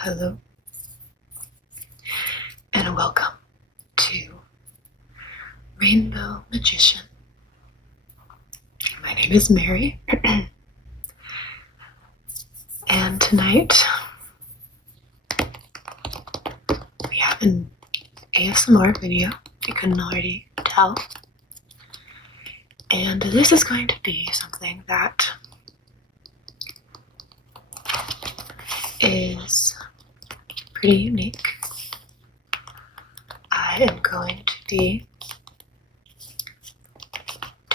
Hello, and welcome to Rainbow Magician. My name is Mary, and tonight we have an ASMR video, if you couldn't already tell, and this is going to be something that is pretty unique. I am going to be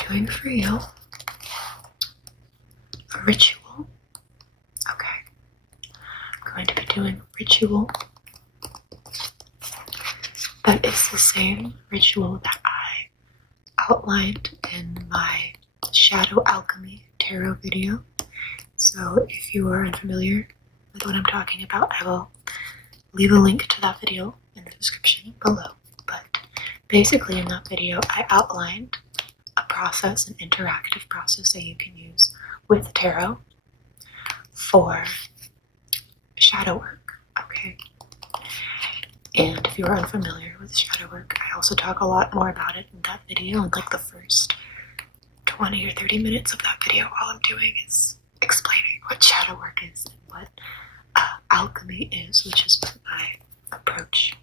doing for you a ritual. Okay. I'm going to be doing a ritual that is the same ritual that I outlined in my Shadow Alchemy tarot video. So if you are unfamiliar with what I'm talking about, I will leave a link to that video in the description below. But basically in that video I outlined a process, an interactive process that you can use with tarot for shadow work, okay? And if you are unfamiliar with shadow work, I also talk a lot more about it in that video. In like the first 20 or 30 minutes of that video, all I'm doing is explaining what shadow work is and what alchemy is, which is what my approach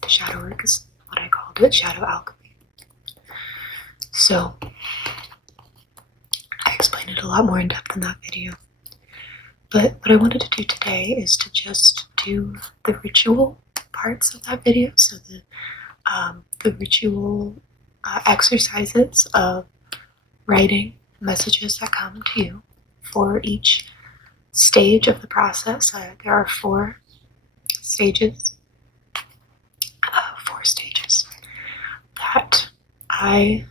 to shadow work is, what I called it, shadow alchemy. So I explained it a lot more in depth in that video. But what I wanted to do today is to just do the ritual parts of that video. So the ritual exercises of writing messages that come to you for each stage of the process. There are four stages that I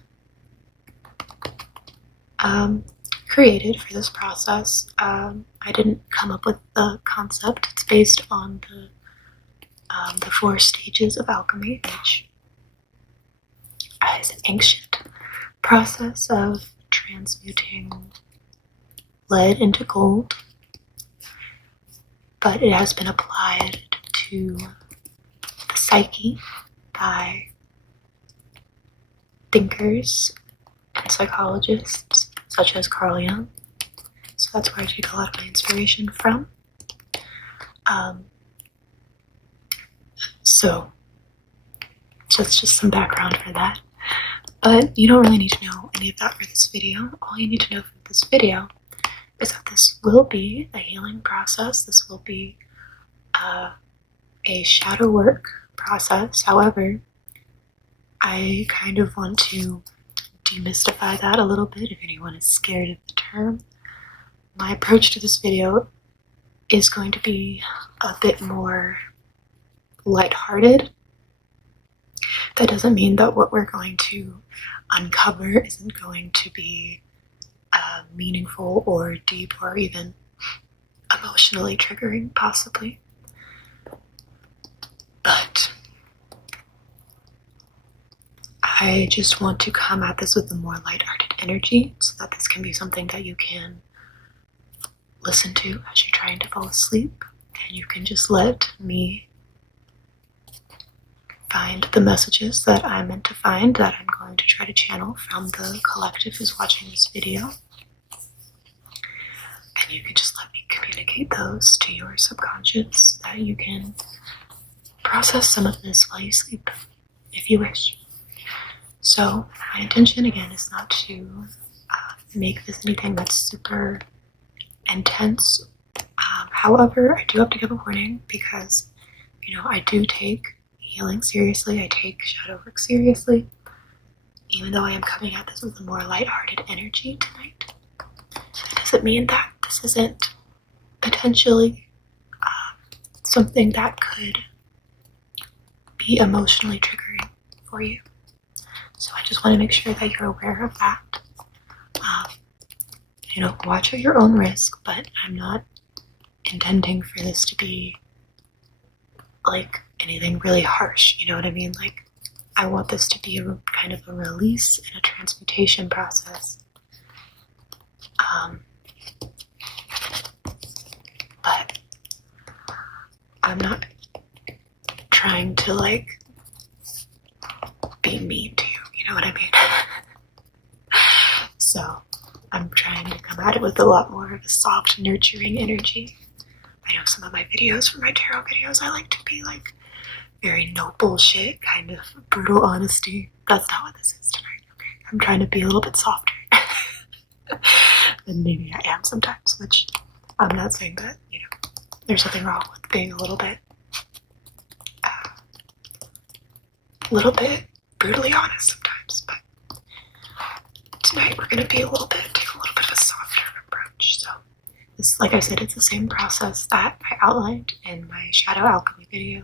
created for this process. I didn't come up with the concept. It's based on the 4 stages of alchemy, which is an ancient process of transmuting lead into gold, but it has been applied to the psyche by thinkers and psychologists such as Carl Jung. So that's where I take a lot of my inspiration from. So that's just some background for that. But you don't really need to know any of that for this video. All you need to know for this video is that this will be a healing process. This will be a shadow work process. However, I kind of want to demystify that a little bit if anyone is scared of the term. My approach to this video is going to be a bit more lighthearted. That doesn't mean that what we're going to uncover isn't going to be meaningful or deep or even emotionally triggering, possibly. But I just want to come at this with a more lighthearted energy so that this can be something that you can listen to as you're trying to fall asleep, and you can just let me find the messages that I'm meant to find, that I'm going to try to channel from the collective who's watching this video. And you can just let me communicate those to your subconscious so that you can process some of this while you sleep, if you wish. So my intention again is not to make this anything that's super intense. However, I do have to give a warning because, I do take healing seriously. I take shadow work seriously, even though I am coming at this with a more lighthearted energy tonight. That doesn't mean that this isn't potentially something that could be emotionally triggering for you. So I just want to make sure that you're aware of that. Watch at your own risk, but I'm not intending for this to be like anything really harsh, you know what I mean? Like, I want this to be a kind of a release and a transmutation process. But I'm not trying to like be mean to you, you know what I mean? So I'm trying to come at it with a lot more of a soft, nurturing energy. I know some of my videos, for my tarot videos, I like to be like very no bullshit, kind of brutal honesty. That's not what this is tonight, okay? I'm trying to be a little bit softer. And maybe I am sometimes, which I'm not saying that, you know, there's nothing wrong with being a little bit brutally honest sometimes, but tonight we're going to be take a little bit of a softer approach. So this, like I said, it's the same process that I outlined in my Shadow Alchemy video,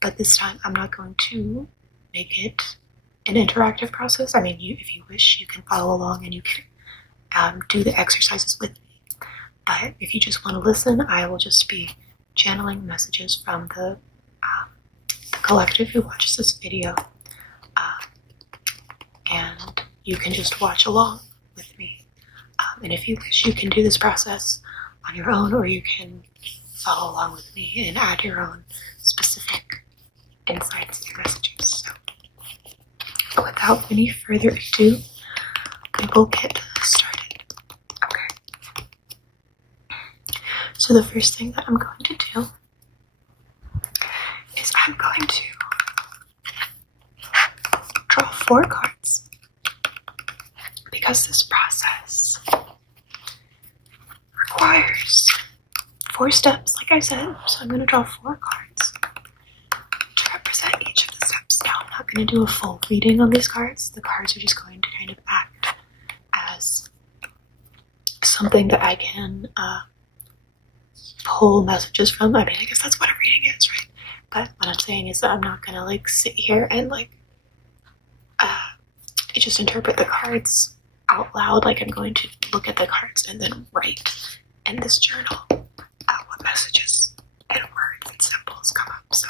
but this time I'm not going to make it an interactive process. I mean, if you wish, you can follow along and you can do the exercises with me, but if you just want to listen, I will just be channeling messages from the collective who watches this video, and you can just watch along with me. And if you wish, you can do this process on your own, or you can follow along with me and add your own specific insights and messages. So without any further ado, we will get started. Okay. So the first thing that I'm going to do is I'm going to draw 4 cards, because this process requires 4 steps, like I said. So I'm going to draw 4 cards to represent each of the steps. Now, I'm not going to do a full reading on these cards. The cards are just going to kind of act as something that I can pull messages from. I mean, I guess that's what a reading is, right? But what I'm saying is that I'm not going to like sit here and like just interpret the cards out loud. Like, I'm going to look at the cards and then write in this journal what messages and words and symbols come up. So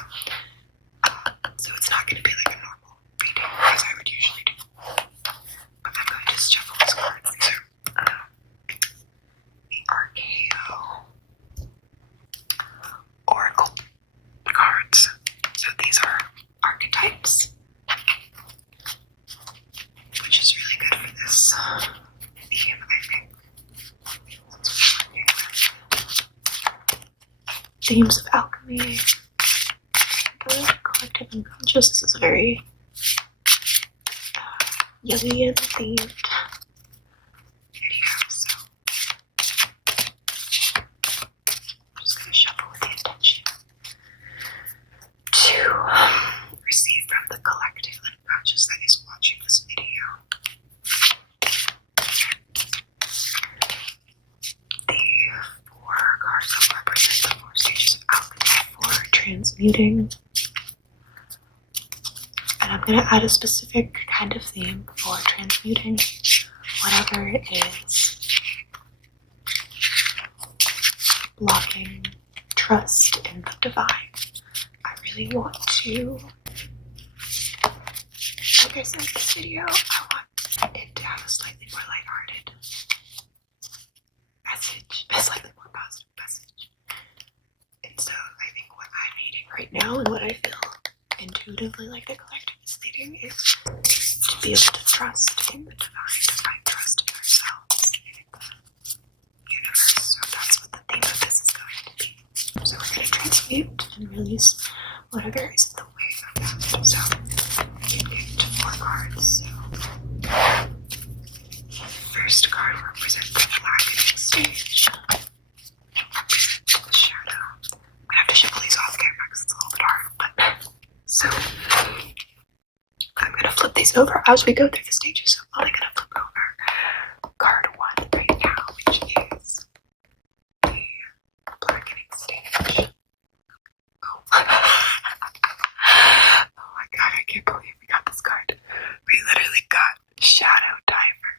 it's not going to be like a normal reading as I would usually do. But I'm going to just shuffle these cards. These are the Archeo Oracle cards. So these are archetypes, which is really good for this theme, I think. Themes of alchemy, the collective unconscious. This is a very Jungian themed video, so I'm just going to shuffle with the intention to receive from the collective unconscious that is watching this video the 4 cards that represent the 4 stages of alchemy for transmuting. And I'm going to add a specific kind of theme for transmuting whatever it is blocking trust in the divine. I really want to, like I said in this video, I want it to have a slightly more lighthearted message, a slightly more positive message. And so I think what I'm needing right now, and what I feel intuitively like the collective is needing, is to be able to trust in the divine, to find trust in ourselves, in the universe. So that's what the theme of this is going to be. So we're going to transmute and release whatever is in the way of that. So we can get 4 cards. So first card represents the blackening stage. Represents the shadow. I'm going to have to shuffle these off camera because it's a little bit hard. But so I'm going to flip these over as we go through the stages. So I'm only going to flip over card 1 right now, which is the blackening stage. Oh. Oh my god, I can't believe we got this card. We literally got Shadow Diver.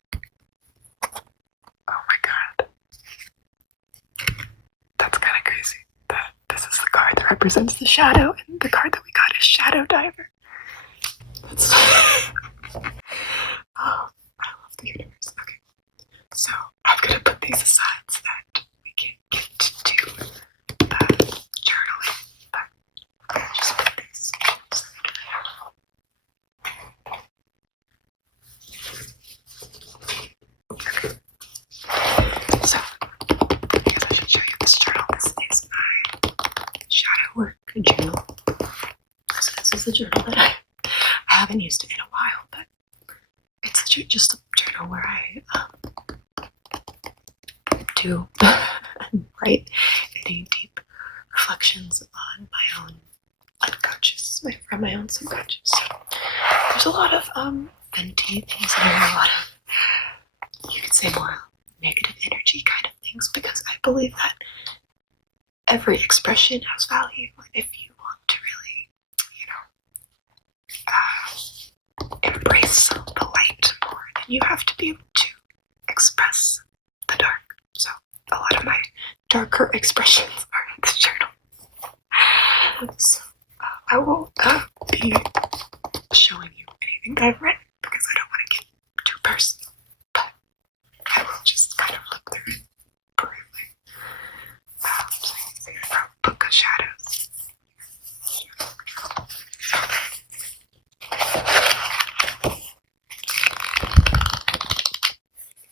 Oh my god. That's kind of crazy that this is the card that represents the shadow, and the card that we got is Shadow Diver. That's oh, I love the universe. Okay, so I'm gonna put these aside so that we can get to journaling. journal. So this is the journal that I haven't used it in a while, but it's just a journal where I do write any deep reflections on my own unconscious, from my own subconscious. So there's a lot of venti things in there, a lot of, you could say, more negative energy kind of things, because I believe that every expression has value. If you want to really, embrace the light more, then you have to be able to express the dark. So a lot of my darker expressions are in this journal. So I won't be showing you anything that I've written because I don't want to get too personal, but I will just kind of look through it briefly. So you can see I wrote Book of Shadows. You can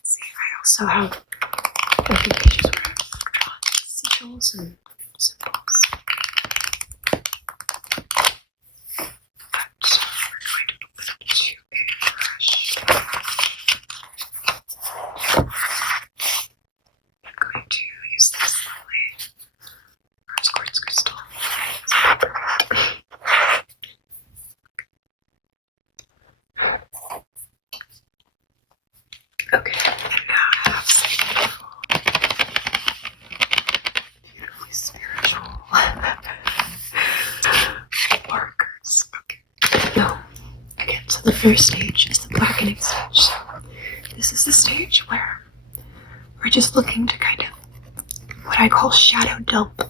see I also have a few pages where I've drawn sigils and symbols. Okay, and now I have some beautifully spiritual markers. Okay. Now, again, so the first stage is the blackening stage. So this is the stage where we're just looking to kind of what I call shadow dump.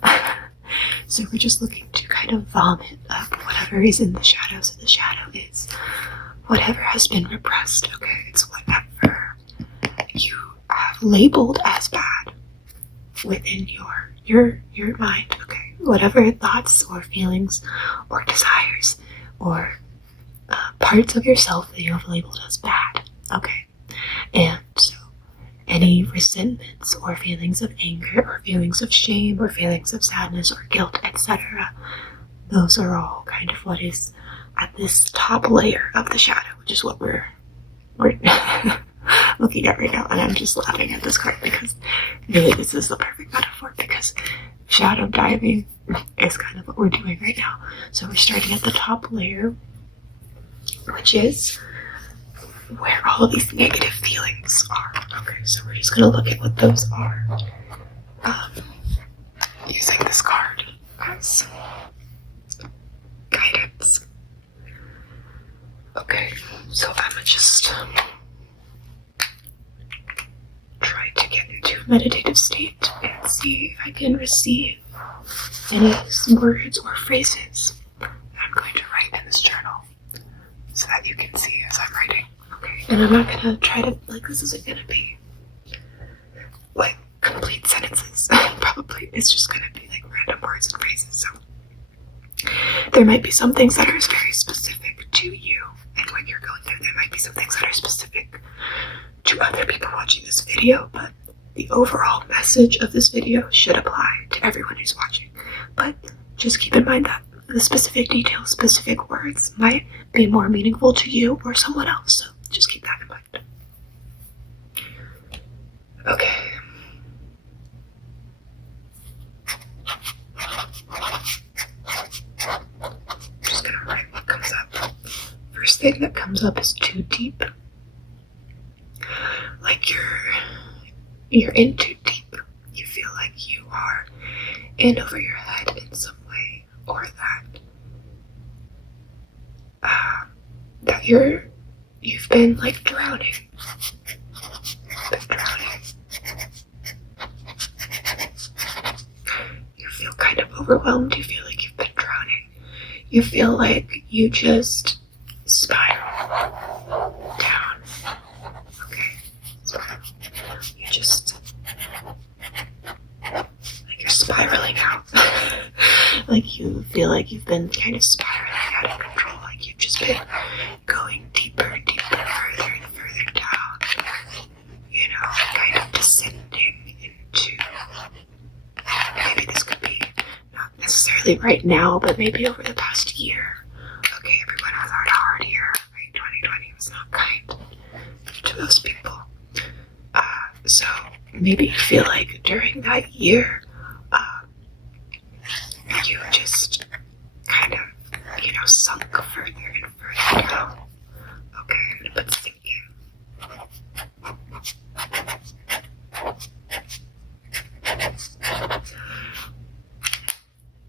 So we're just looking to kind of vomit up whatever is in the shadow. So the shadow is whatever has been repressed. Okay, it's whatever you have labeled as bad within your mind. Okay, whatever thoughts or feelings or desires or parts of yourself that you have labeled as bad. Okay, and so any resentments or feelings of anger or feelings of shame or feelings of sadness or guilt, etc., those are all kind of what is at this top layer of the shadow, which is what we're looking at right now. And I'm just laughing at this card because really this is the perfect metaphor, because shadow diving is kind of what we're doing right now. So we're starting at the top layer, which is where all of these negative feelings are. Okay, so we're just going to look at what those are using this card as guidance. Okay, so I'm gonna just try to get into a meditative state and see if I can receive any words or phrases that I'm going to write in this journal so that you can see as I'm writing. Okay, and I'm not gonna try to, like, this isn't gonna be like complete sentences. Probably it's just gonna be like random words and phrases. So there might be some things that are very specific to you and what you're going through. There might be some things that are specific to other people watching this video, but the overall message of this video should apply to everyone who's watching. But just keep in mind that the specific details, specific words might be more meaningful to you or someone else. So just keep that in mind. Okay. I'm just gonna write what comes up. First thing that comes up is too deep. Like you're in too deep. You feel like you are in over your head in some way, or that you've been like drowning. You feel kind of overwhelmed. You feel like you've been drowning. You feel like you just spiral down. Okay, spiral. You just, like you're spiraling out. Like you feel like you've been kind of spiraling out of control. Like you've just been going deeper and deeper, further and further down. You know, kind of descending into, maybe this could be not necessarily necessarily right now, but maybe over the past year. Okay, everyone has had a hard year, right? 2020 was not kind to those people. So maybe you feel like during that year, you just kind of, sunk further and further down. Okay, I'm gonna put sinking.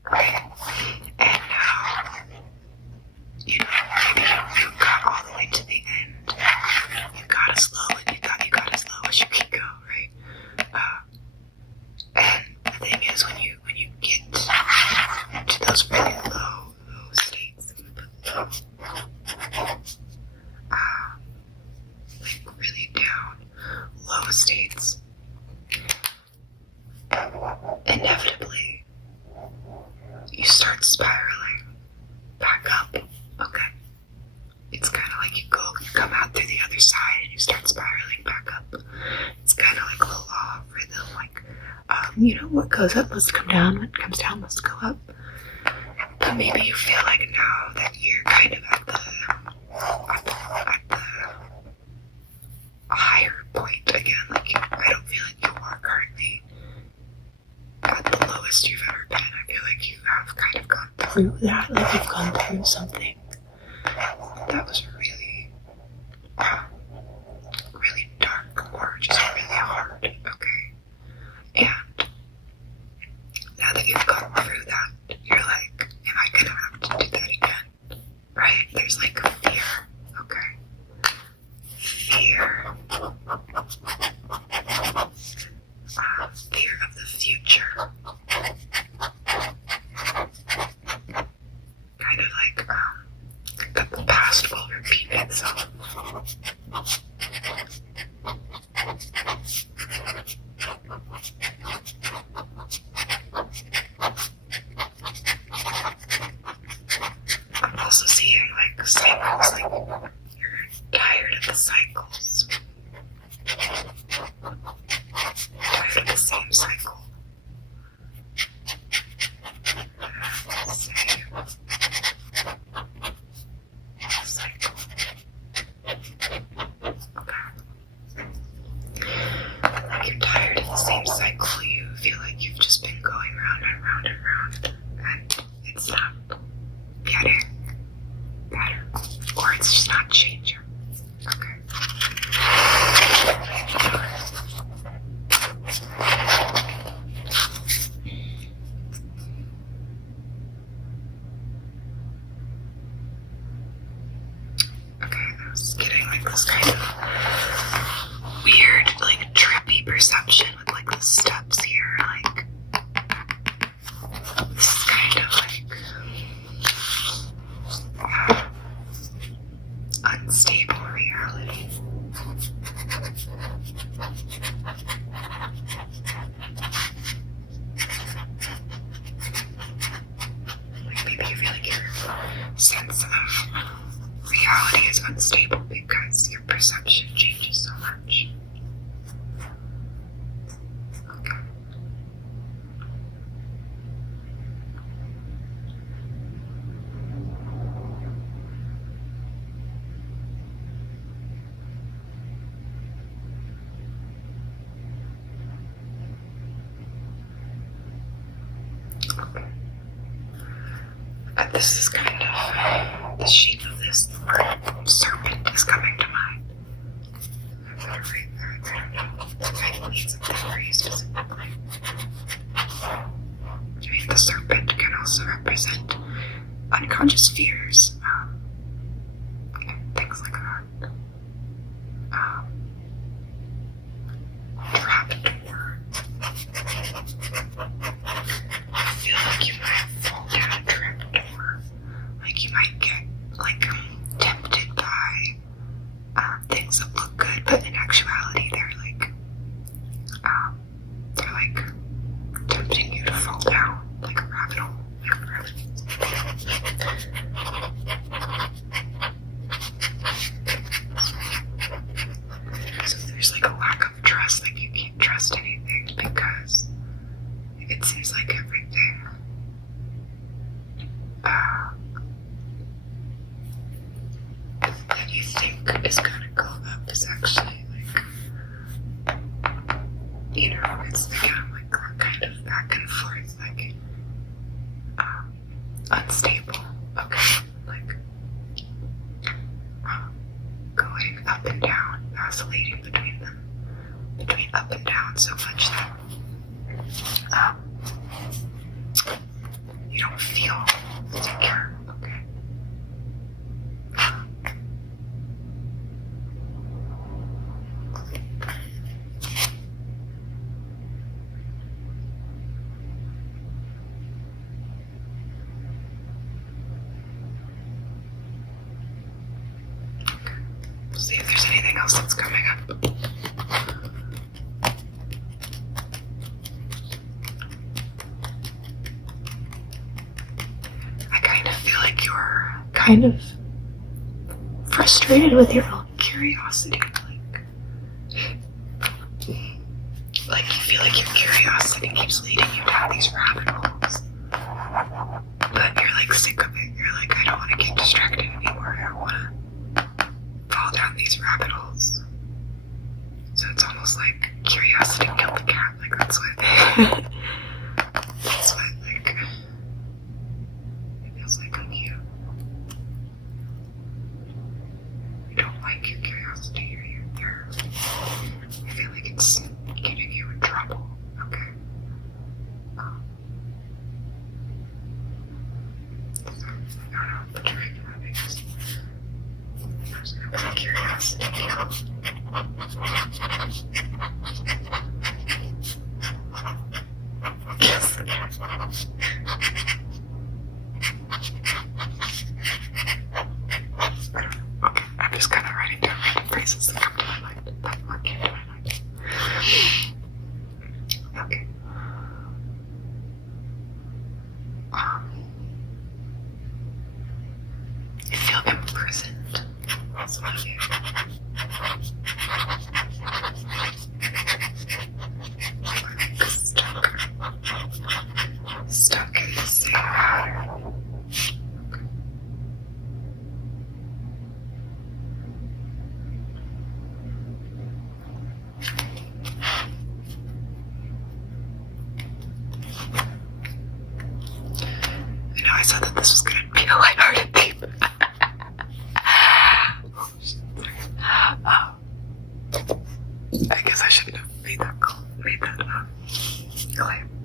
Okay, and now, maybe you got all the way to the end. You got as low and you thought you got as low as you could go, right? And the thing is, when you get to those really low states, like really down, low states, inevitably you start spiraling back up. Okay, it's kind of like you come out through the other side and you start spiraling back up. It's kind of like the law of rhythm, like what goes up must come down, what comes down must go up. But maybe you feel like now that you're kind of at the higher point again. Like I don't feel like you are currently at the lowest you've ever been. I feel like you have kind of gone through that, like you've gone through something that was really, really dark or just really hard. Okay, and now that you've gone through that, you're like, am I gonna have to do that again? Right? There's like fear. Okay, fear. Fear of the future. Kind of like that the past will repeat itself. I'm also seeing like cycles, like you're tired of the cycles. Tired of the same cycle. You're tired of the same cycle. You feel like you've just been going round and round and round, and it's not getting better, or it's just not changing. Okay. I was getting like this kind of weird, like trippy perception with like the steps here, like this is kind of like unstable reality. Like maybe you feel like your sense of reality is unstable because your perception changes so much. Okay. This is kind of the shape of this. The word serpent is coming to mind. I better write that. I don't know. I need something for you specifically. I mean, the serpent can also represent unconscious fears, and things like that. Trapdoor. I feel like you might fall down a trapdoor. Like you might get like tempted by things that look good, but in actuality they're like tempting you to fall down like a rabbit hole. So there's like a lack of trust, like you can't trust anything because it seems like everything you know, it's kind of like kind of back and forth, like unstable. Okay, like going up and down, vacillating between them, between up and down so much that you don't feel secure. Okay. We'll see if there's anything else that's coming up. I kind of feel like you're kind of frustrated with your own curiosity. Like you feel like your curiosity keeps leading you down these rabbit holes. But you're like sick of it. You're like, I don't want to get distracted anymore. I don't want to fall down these rabbit holes. So it's almost like curiosity killed the cat. Like that's what that's what like it feels like on you. You don't like your curiosity or your I feel like it's getting you in trouble. Okay. So, I don't know, but you're having there's gonna be curiosity. Yes. Okay, I'm just kind of writing down random phrases that come to my mind. That came to my mind. Okay. You feel imprisoned. That's what you stuck in the same pattern. I know I said that this was going to be a lighthearted theme. I guess I shouldn't have made that claim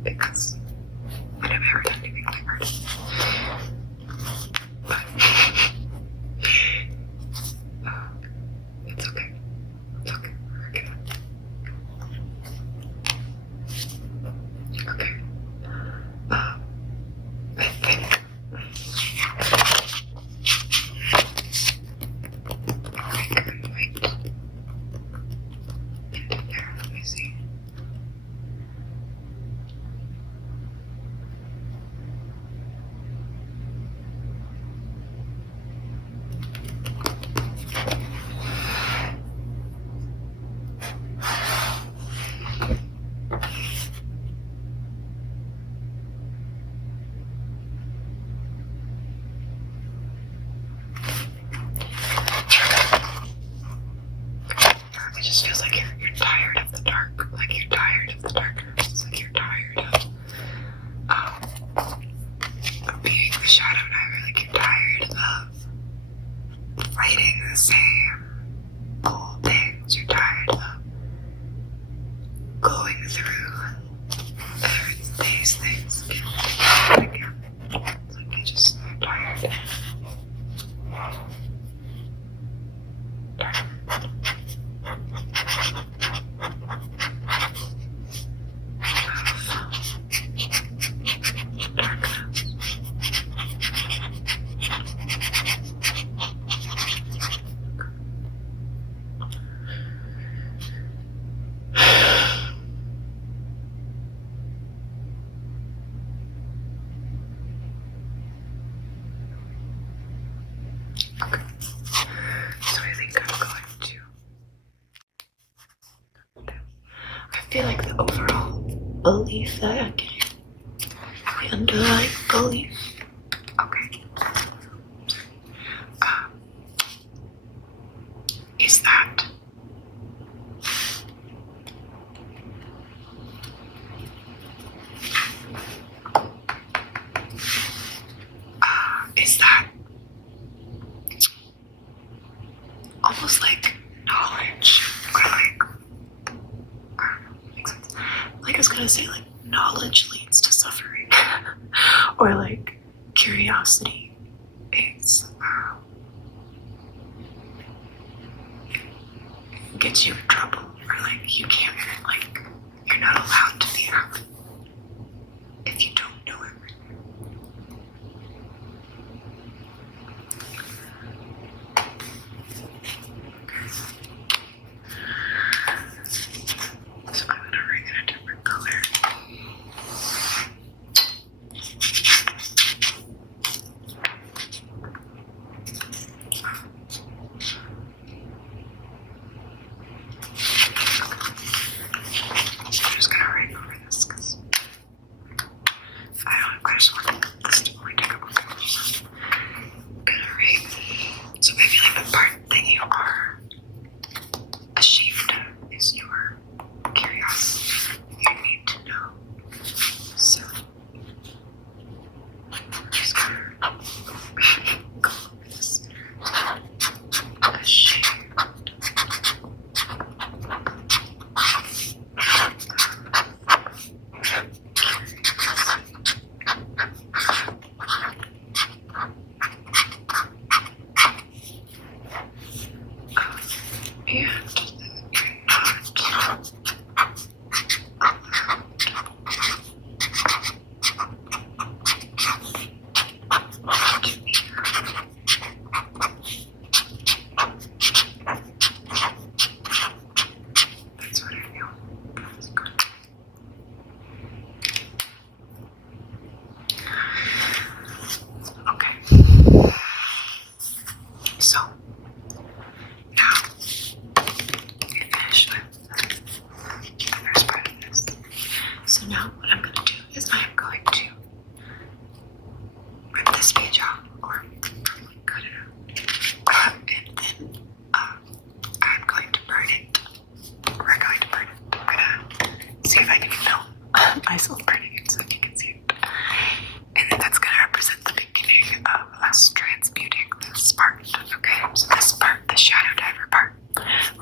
because I never ever done anything lighthearted. But it's okay. It's okay. We're working on it. Okay. I think I can wait into there. Let me see. It just feels like you're tired of the dark. Like you're tired of the darkness. It's like you're tired of being the shadow diver. Like you're tired of fighting the same old things. You're tired of going through these things again and again. It's like you're tired. Okay. So I think I'm going to. I feel like the overall belief that I'm getting, the underlying belief. Okay. Is that was gonna say like knowledge leads to suffering, or like curiosity is gets you in trouble, or like you can't, like you're not allowed to be happy if you don't know everything. Okay. So I'm gonna write in a different color.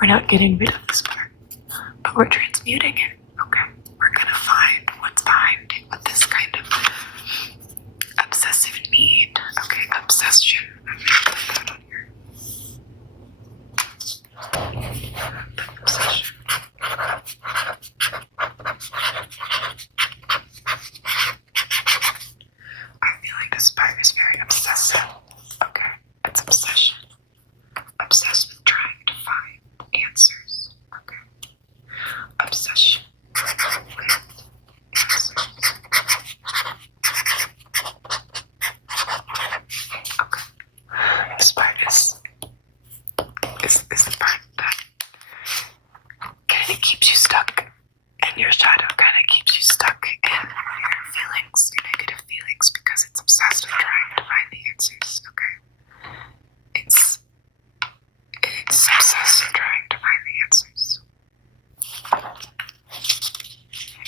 We're not getting rid of this part, but we're transmuting it. Okay, we're gonna find what's behind it with this kind of obsessive need. Okay, obsession. I'm gonna put that on here. Obsession. I feel like this part is very obsessive. Okay, it's obsession. Obsessed with trying to find answers. Okay. Obsession with answers. Okay. This part is the part that kind of keeps you stuck, and your shadow kind of keeps you stuck in your feelings, your negative feelings, because it's obsessed with trying to find the answers. Okay. It's obsessed with trying to find the answers.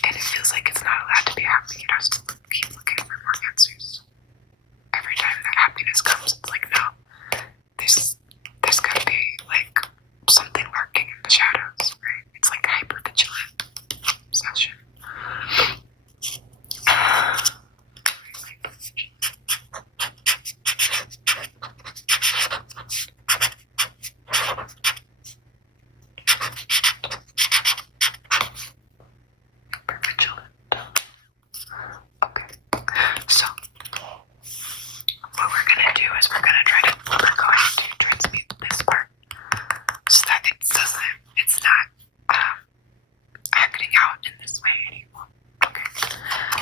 And it feels like it's not allowed to be happy. It has to keep looking for more answers. Every time that happiness comes, it's like, no, there's gotta be like something lurking in the shadows, right? It's like hyper-vigilant obsession.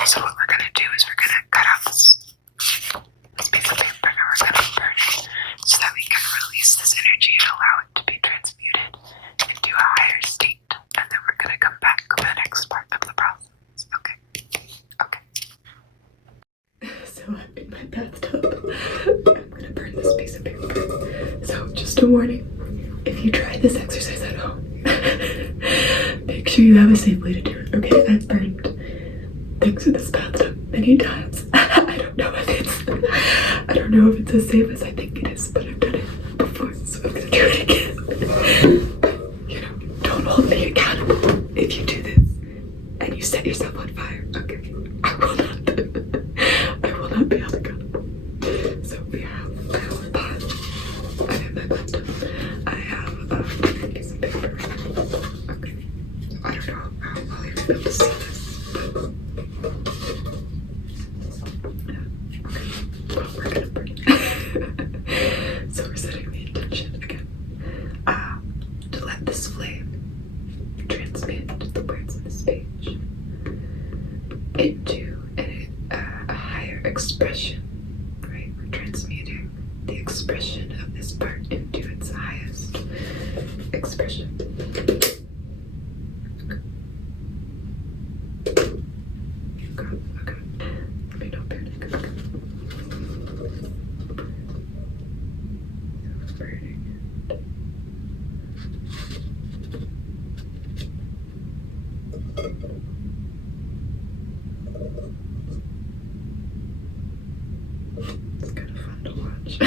So what we're going to do is we're going to cut out this piece of paper and we're going to burn it so that we can release this energy and allow it to be transmuted into a higher state. And then we're going to come back for the next part of the process. Okay? Okay. So I'm in my bathtub. I'm going to burn this piece of paper. So just a warning, if you try this exercise at home, make sure you have a safe way to do it. Okay, I've burned things in this bathtub many times. I don't know if it's as safe as I think it is, but I've done it before, so I'm gonna do it again. But, don't hold me accountable if you do this and you set yourself on fire. Okay. I will not. I will not be held accountable. So we have my whole pot. I have my bundle. I have a piece of paper. Okay. I don't know how I'll even be able to see this. Yeah. Okay. Well, we're gonna burn it. So we're setting the intention again. To let this flame transmit the words of this page into a higher expression, right? We're transmuting the expression of this part into its highest expression. Okay. Let me not panic. Okay. So burning. It's kind of fun to watch.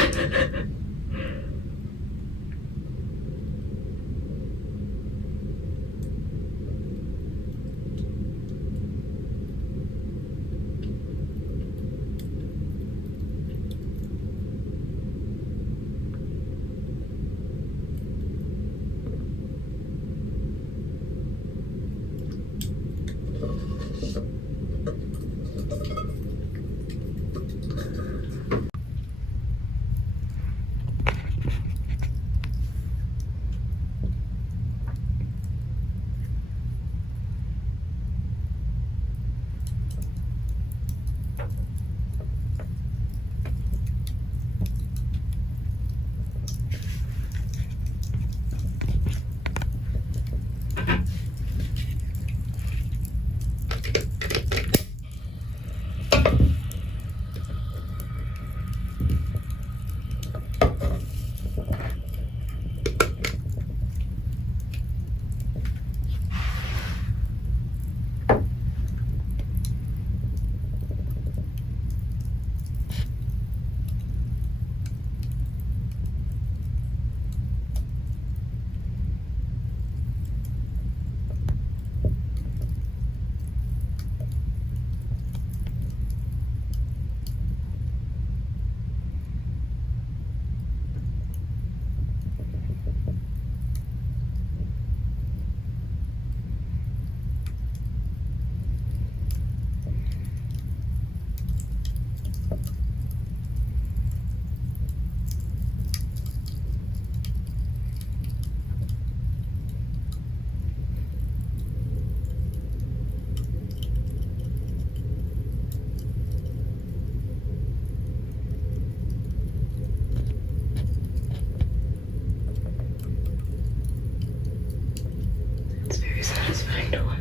It's very satisfying to watch.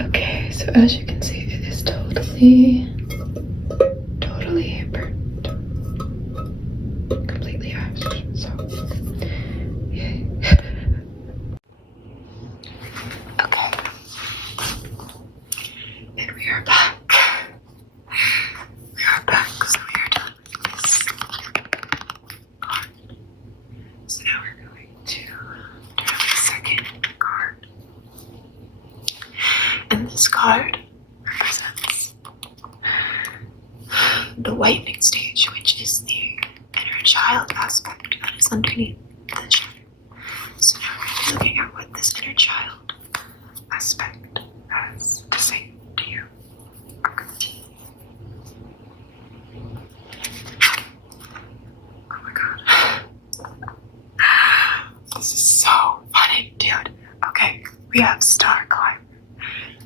Okay, so as you can see, it is totally burnt. Completely ash. So, yay. Okay. And this card represents the whitening stage, which is the inner child aspect that is underneath the shadow. So now we're looking at what this inner child aspect has to say to you. Okay. Oh my god. This is so funny, dude. Okay, we have Star Climber.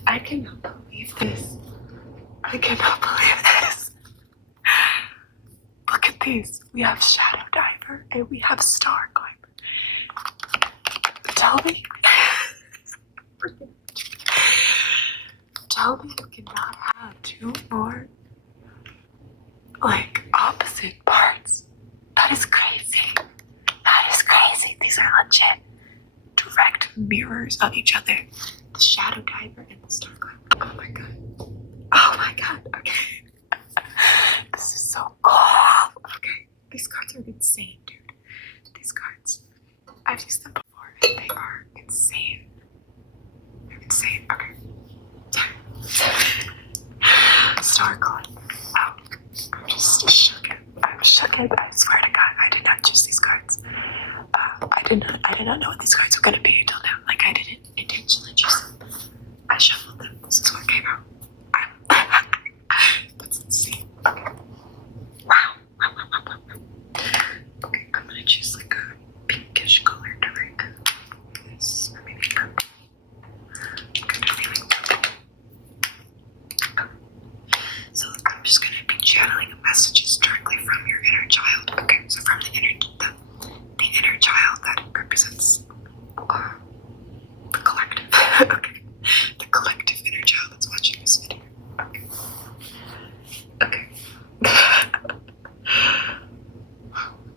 I cannot believe this. I cannot believe this. Look at these. We have Shadow Diver and we have Star Climber. Tell me. Tell me you cannot have two more, like, opposite parts. That is crazy. That is crazy. These are legit direct mirrors of each other. The Shadow Diver and the Star Climber. Oh my god. Oh my god. Okay. This is so cool. Okay. These cards are insane, dude. These cards. I've used them before and they are insane. They're insane. Okay. Star Climber. Wow. I'm just shook. I'm shook. I swear to God, I did not choose these cards. I did not know what these cards were gonna be until now. Like, I didn't intentionally choose them. I shuffled them. This is what came out. That's insane. Okay. Wow. Okay, I'm gonna choose like a pinkish color to write this. Or maybe purple. Kind of feeling purple. So I'm just gonna be channeling messages directly from your inner child. Okay, so from the inner child that represents the collective. Okay, the collective inner child that's watching this video. Okay. Okay.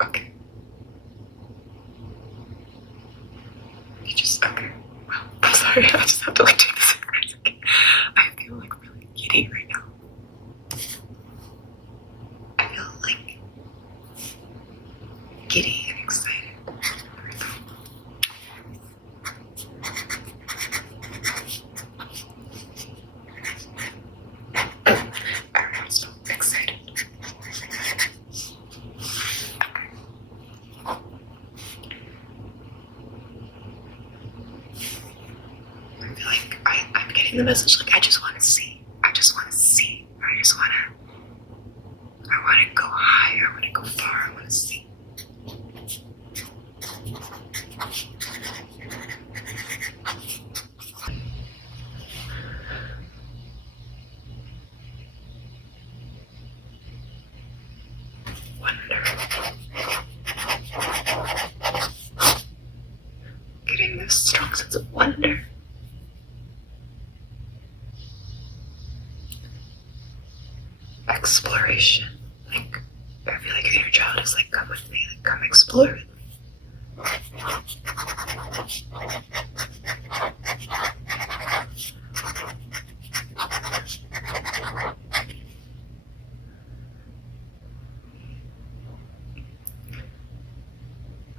Okay. You just okay. Wow. I'm sorry. I just have to like take this for a second. I feel like really giddy right now. I feel like giddy and excited. I'm so excited. I feel like I'm getting the message like I just want to see. I want to go high. I want to go far. I want to see. Wonder. Getting this strong sense of wonder. Exploration. Like, I feel like your inner child is like, come with me, like, come explore with me.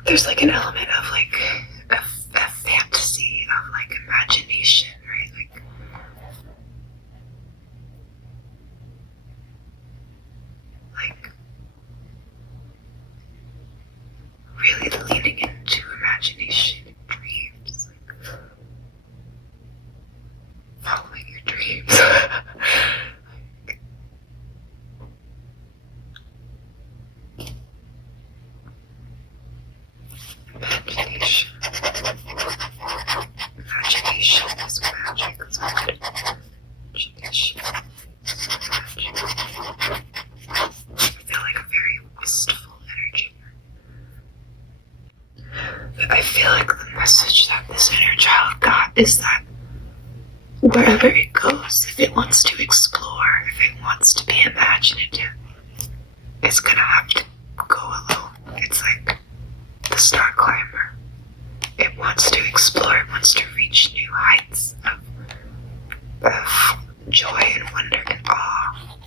There's like an element of like a fantasy, of like imagination, right? Like really leaning into imagination and dreams, like following your dreams. Imagination. Imagination is magic. That's what it is. Imagination is magic. I feel like a very wistful energy. I feel like the message that this inner child got is that wherever it goes, if it wants to explore, if it wants to be imaginative, it's gonna have to go alone. It's like the Star Climber. It wants to explore, it wants to reach new heights of joy and wonder and awe.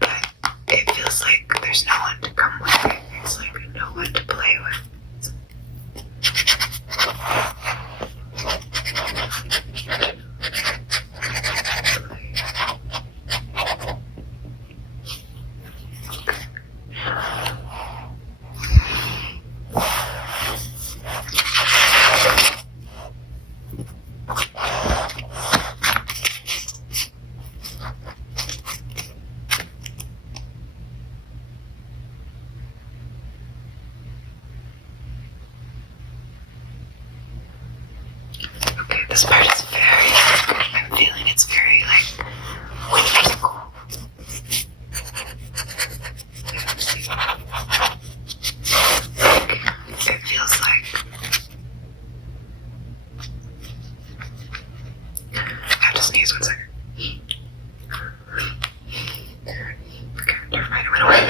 But it feels like there's no one to come with it. It's like no one to play with. keys, 1 second. Okay, never mind, it went away.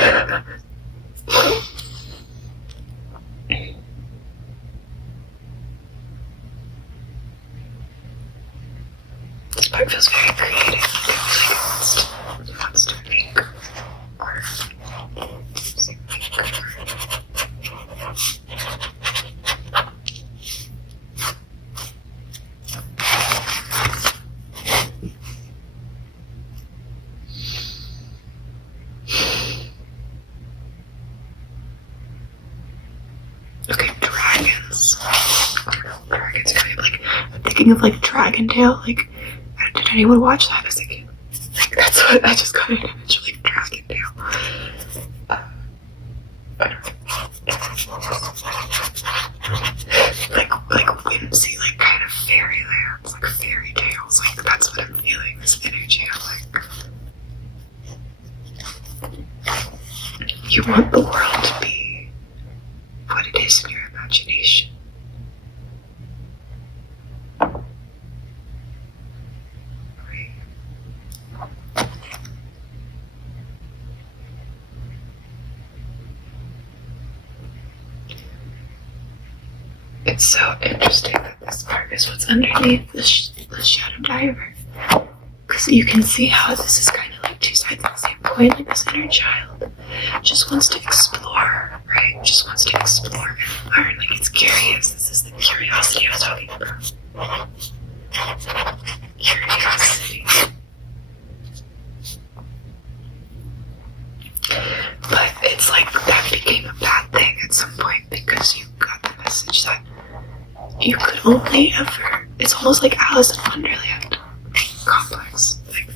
This part feels very creative. It feels like it wants to make art. Okay, dragons. Dragons kind of like, I'm thinking of like Dragon Tale. Like, did anyone watch that as a kid? Like, that's what I just got an image of, like Dragon Tale. Like whimsy, like kind of fairylands, like fairy tales. Like that's what I'm feeling. This energy of like, you want the world to be what it is in your imagination. It's so interesting that this part is what's underneath the shadow diver. Because you can see how this is kind of like two sides of the same coin. Like this inner child just wants to explore, right? Just wants to explore and learn. Like it's curious. This is the curiosity I was talking about. Curiosity. But it's like that became a bad thing at some point because you got the message that you could only ever, it's almost like Alice in Wonderland complex. Like,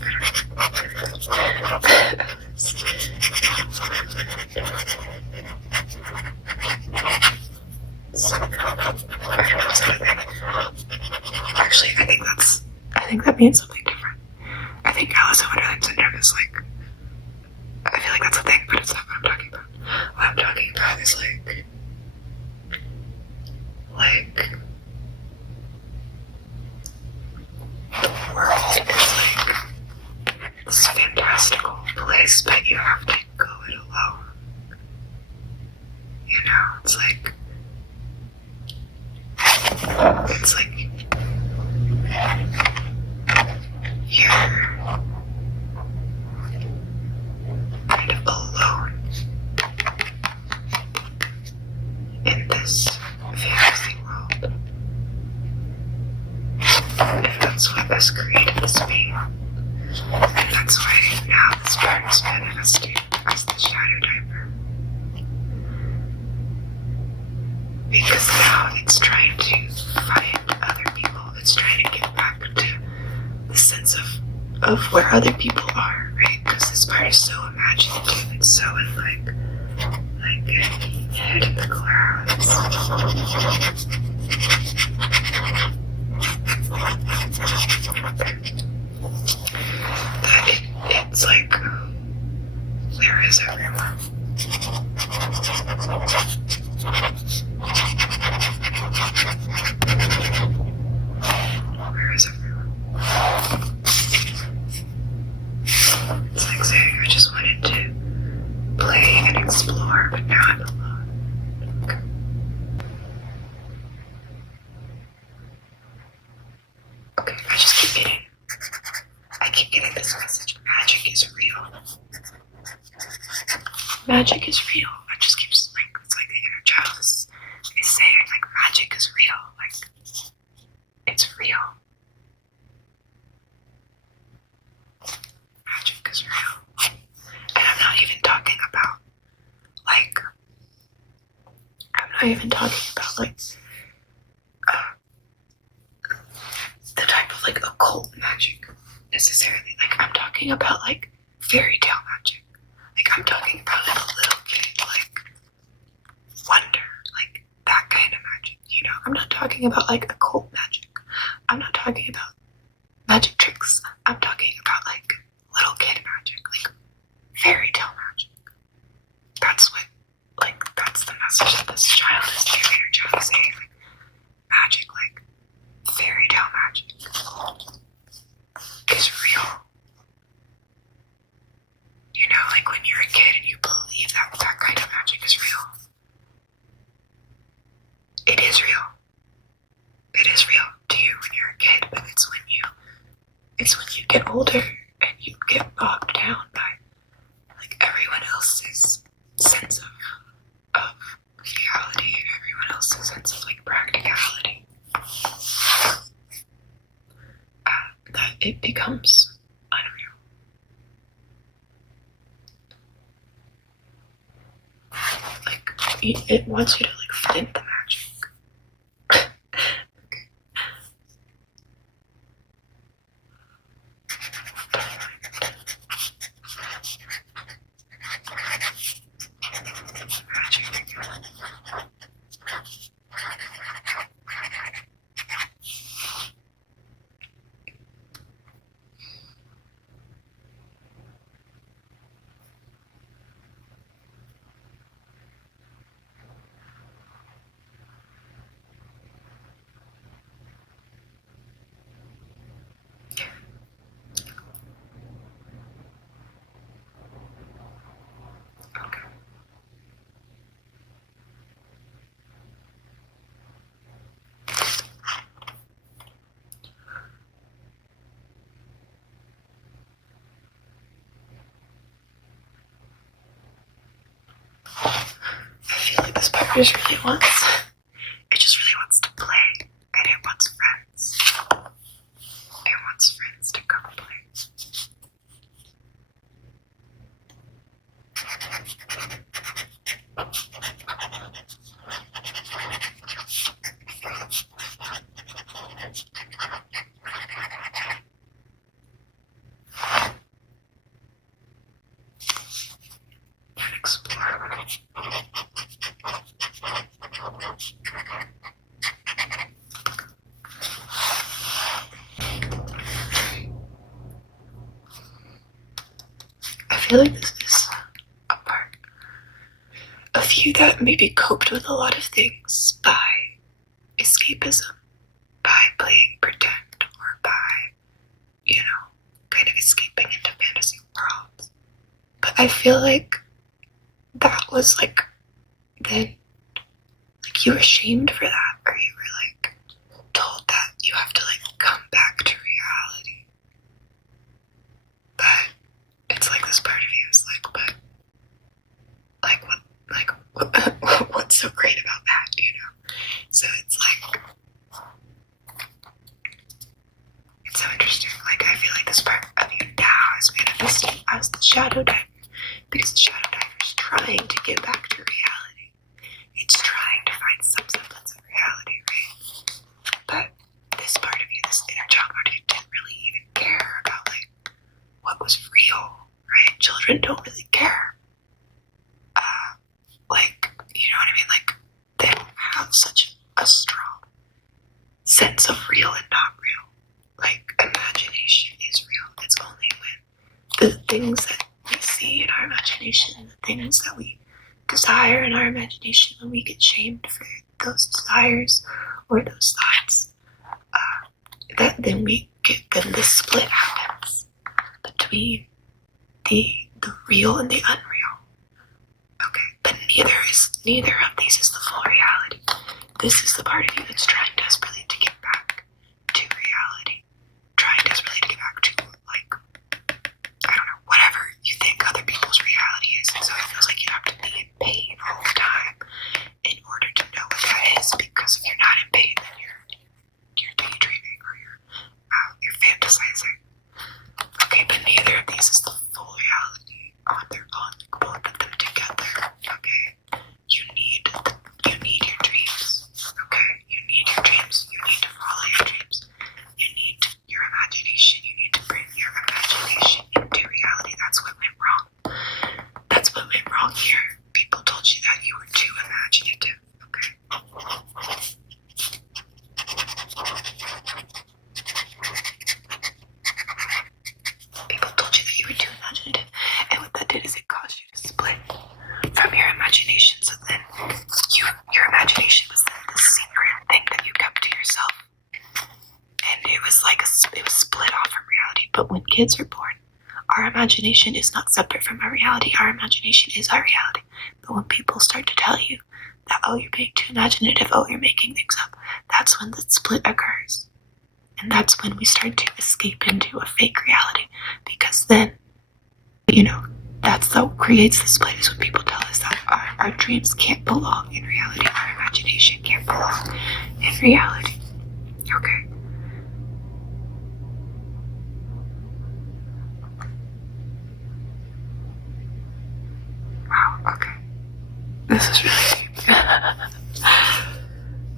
actually, I think that means something different. I think Alice in Wonderland syndrome is like, I feel like that's a thing, but it's not what I'm talking about. What I'm talking about is like the world is like this fantastical place, but you have to go it alone. You know, it's like you're kind of alone in this fantasy world. If that's what has created this being. And that's why now this part is manifesting as the shadow diver. Because now it's trying to find other people. It's trying to get back to the sense of where other people are, right? Because this part is so imaginative. It's so in like head in the clouds. That it's like, where is everyone? Where is everyone? It's like saying, I just wanted to play and explore, but now I'm alone. Okay, I keep getting this message. Magic is real. Magic is real. It just keeps like, it's like the inner child is saying like magic is real. Like it's real. Magic is real. And I'm not even talking about like the type of like occult magic necessarily. Like I'm talking about like fairy tale magic. Like I'm talking about like a little kid, like wonder, like that kind of magic, you know? I'm not talking about like occult magic. I'm not talking about magic tricks. I'm talking about like little kid magic, like fairy tale magic. That's the message that this child is saying, inner child is saying, like magic, like fairy tale magic. you get older and you get bogged down by like everyone else's sense of reality and everyone else's sense of like practicality, that it becomes unreal. Like it wants you to like flint the magic. Okay. I feel like this part just really wants, it just really wants to play, and it wants friends. It wants friends to come play. And explore. I feel like this is a part of you that maybe coped with a lot of things by escapism, by playing pretend, or by, you know, kind of escaping into fantasy worlds. But I feel like that was like, then, like you were shamed for that, or you were like told that you have to like come back to reality. But it's like this part of you is like, but what's so great about that, you know? So it's like, it's so interesting. Like I feel like this part of you now is manifesting as the shadow diver, because the shadow diver is trying to get back to reality. It's trying to find some semblance of reality, right? But this part of you, this inner child part of you, didn't really even care about like what was real, right? Children don't really care. Like, you know what I mean? Like, they don't have such a strong sense of real and not real. Like, imagination is real. It's only when the things that we see in our imagination, the things that we desire in our imagination, when we get shamed for those desires or those thoughts, that then then this split happens between the real and the unreal. Okay, but neither of these is the full reality. This is the part of you that's trying desperately to get back to reality, trying desperately to get back to, like, I don't know, whatever you think other people's reality is. And so it feels like you have to be in pain all the time in order to know what that is, because if you're not in pain, then you're daydreaming, or you're fantasizing. Okay, but neither of these is the full reality on their own. Like, both of them together. Okay, you need your dreams. Okay, you need your dreams. You need to follow your dreams. You need your imagination. You need to bring your imagination into reality. That's what went wrong. That's what went wrong here. People told you that you were too imaginative. Okay. People told you that you were too imaginative, and what that did is it caused you to split from your imagination. So then your imagination was then the secret thing that you kept to yourself, and it was like it was split off from reality. But when kids are born, our imagination is not separate from our reality. Our imagination is our reality. But when people start to tell you that, oh, you're being too imaginative, oh, you're making things up, that's when the split occurs. And that's when we start to escape into a fake reality, because then, you know, that's what creates the split, is when people tell us that our dreams can't belong in reality, our imagination can't belong in reality. Okay. Wow, okay. This is really deep.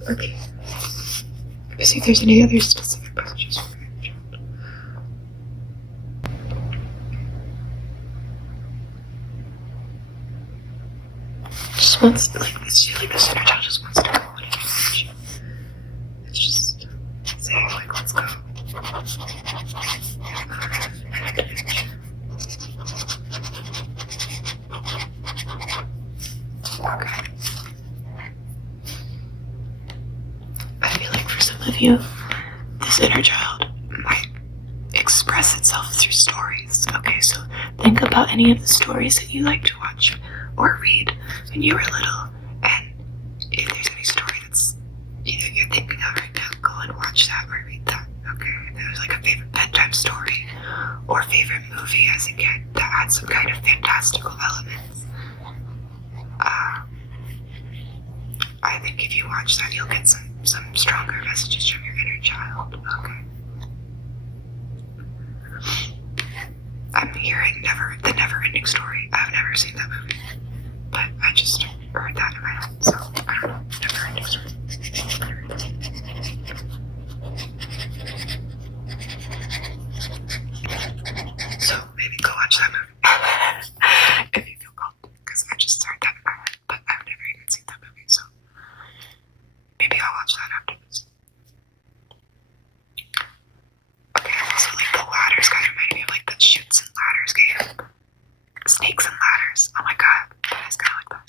Okay. Let's see if there's any other specific messages for me. Just wants, like, this inner child just wants to go on an. It's just saying, like, let's go. Okay. I feel like for some of you, this inner child might express itself through stories. Okay, so think about any of the stories that you like to watch or read when you were little, and if there's any story that's either you're thinking of right now, go and watch that or read that. Okay, if there's like a favorite bedtime story or favorite movie as a kid that had some kind of fantastical elements, I think if you watch that, you'll get some stronger messages from your inner child. Okay. I'm hearing the never-ending story. I've never seen that movie, but I just heard that in my head, so I don't know. Never-ending story. So maybe go watch that movie if you feel called, because I just heard that in my head, but I've never even seen that movie, so maybe I'll watch that after this. Okay, also like the ladders kind of remind me of like the Chutes and Ladders game. Snakes and Ladders. Oh my god, that is kind of like that.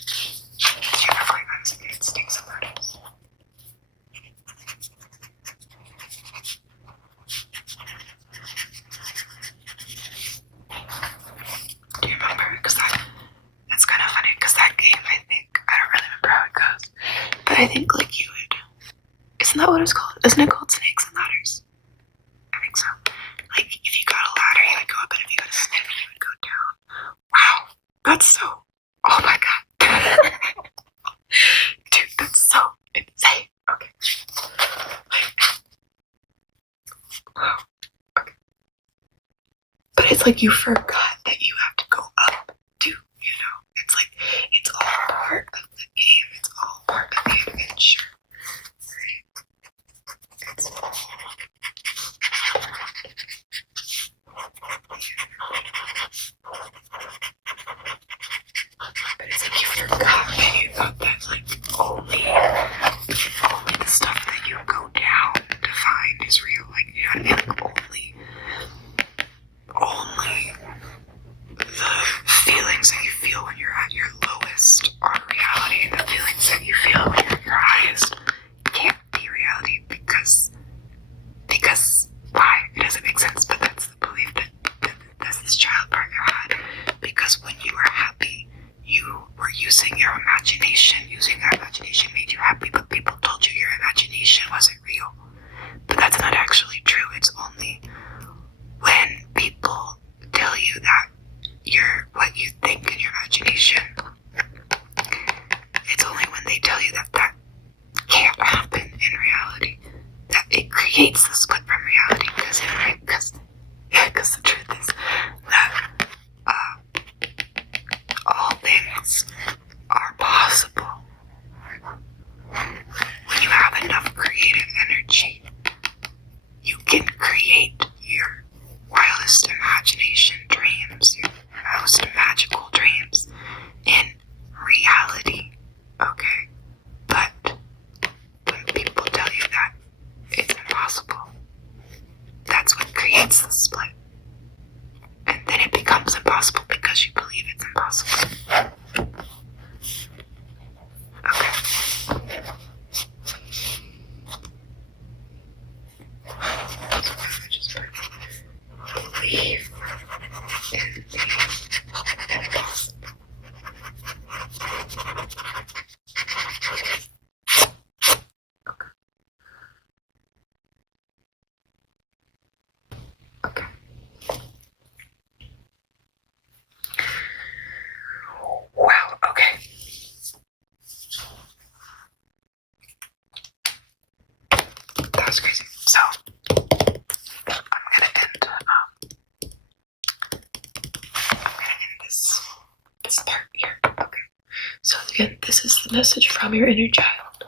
Did you ever play that as a kid? Snakes and Ladders. Do you remember? Because that's kind of funny, because that game, I don't really remember how it goes, but I think like you would, isn't that what it's called? Isn't it called Snakes and Ladders? I think so. Like, if you got a ladder, you would go up, and if you got a snake, you would go down. Wow, that's so, oh my god. Dude, that's so insane. Okay. Wow. Okay. But it's like you forgot that you have to go up too, you know? It's like, it's all part of the game. It's all part of the adventure. Right? It's all part. But it's like you forgot that you thought that like only the stuff that you go down to find is real. Like, you know what I mean? Like only the feelings that you feel when you're at your lowest are reality, and the feelings that you feel when you're at your highest can't be reality, because why? It doesn't make sense, but that's the belief that's this child partner had. Because when you were happy, you were using your imagination. Using your imagination made you happy, but people told you your imagination wasn't real. But that's not actually true. It's only when people tell you that what you think in your imagination, it's only when they tell you that can't happen in reality that it creates the split from reality. Because the truth is that all things are possible when you have enough creative energy. You can create your wildest imagination dreams, your most magical dreams in reality. Okay? But when people tell you that it's impossible, that's what creates the split. And then it becomes impossible because you believe it's impossible. Okay. So I just believe in the impossible. Okay. again, this is the message from your inner child.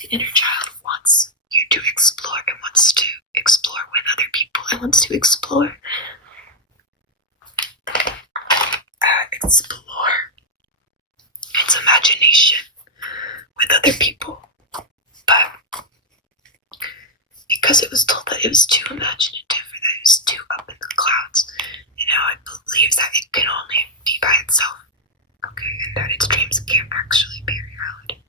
The inner child wants you to explore. It wants to explore with other people. It wants to explore. Explore its imagination with other people. But because it was told that it was too imaginative, or that it was too up in the clouds, it believes that it can only be by itself. Okay, and that its dreams can't actually be reality.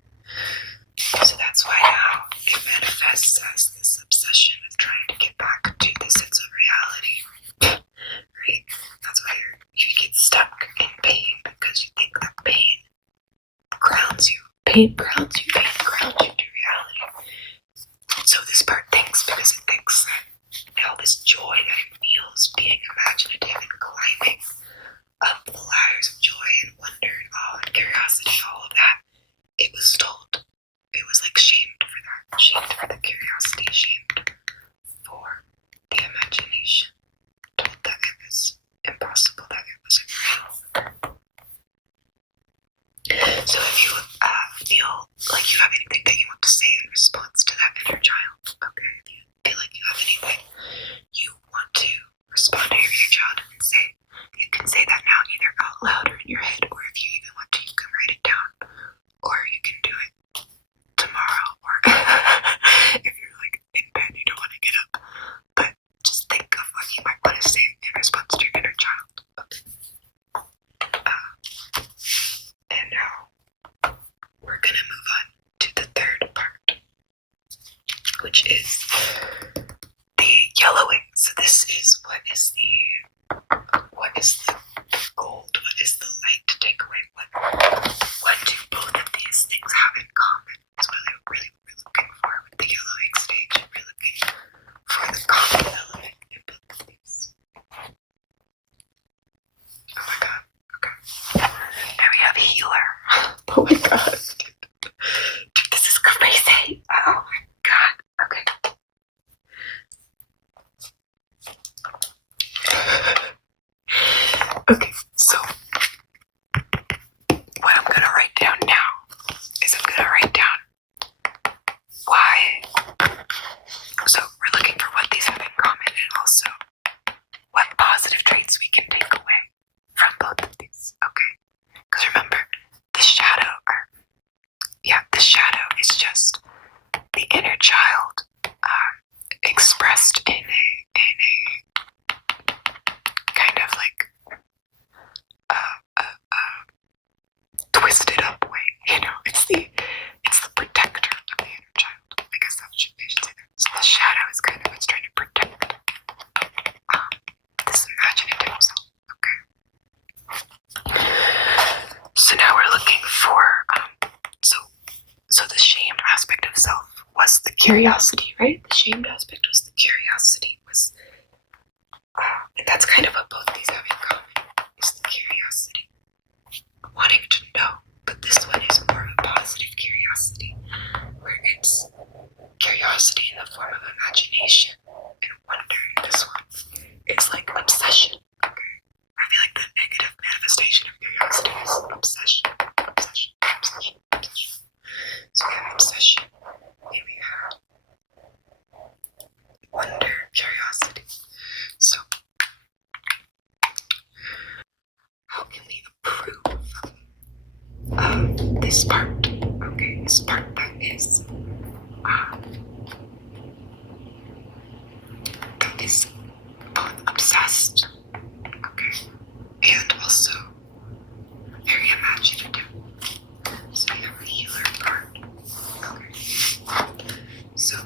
So that's why now it manifests as this obsession with trying to get back to the sense of reality. Right? That's why you get stuck in pain, because you think that pain grounds you. Pain grounds you. Pain grounds you to reality. So this part thinks, because it thinks that all this joy that it feels being imaginative and climbing up the ladders of joy and wonder and awe and curiosity, all of that, it was told. It was like shamed for that. Shamed for the curiosity. Shamed for the imagination. Told that it was impossible, that it wasn't real. So if you feel like you have anything that you want to say in response to that inner child, okay, if you feel like you have anything you want to respond to your inner child and say, you can say that now either out loud or in your head, or if you even want to, you can write it down, or you can do it tomorrow, or if you're like in bed, you don't want to get up, but just think of what you might want to say in response to your inner child. Okay. And now we're gonna move on to the third part, which is the yellowing. So this is what is the gold, what is the light to take away, what do both of these things have in common? Is really what we're looking for with the yellowing stage. We're looking for the common element in both of these. Oh my god, okay. Now we have healer. Oh my god. Dude, this is crazy. Oh my god. Okay. Okay, so what I'm gonna write down now is I'm gonna write down why. So we're looking for what these have in common, and also what positive traits we can take away from both of these. Okay, because remember, the shadow is just the inner child expressed in a kind of like twisted up way. It's the protector of the inner child. I guess I should say that. So the shadow is kind of what's trying to protect this imaginative self. Okay. So now we're looking for so the shamed aspect of self was the curiosity, right? The shamed aspect was the curiosity. And that's kind of what both these have in common, is the curiosity. Wanting to know, but this one is more of a positive curiosity, where it's curiosity in the form of imagination and wonder. This one is like obsession. Okay, I feel like the negative manifestation of curiosity is obsession. So we have obsession, and we have wonder, curiosity. So how can we improve this part? Okay, this part that is both obsessed, okay, and also very imaginative. So we have a healer part. Okay. So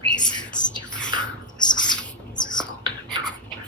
reasons to improve this is called an improvement.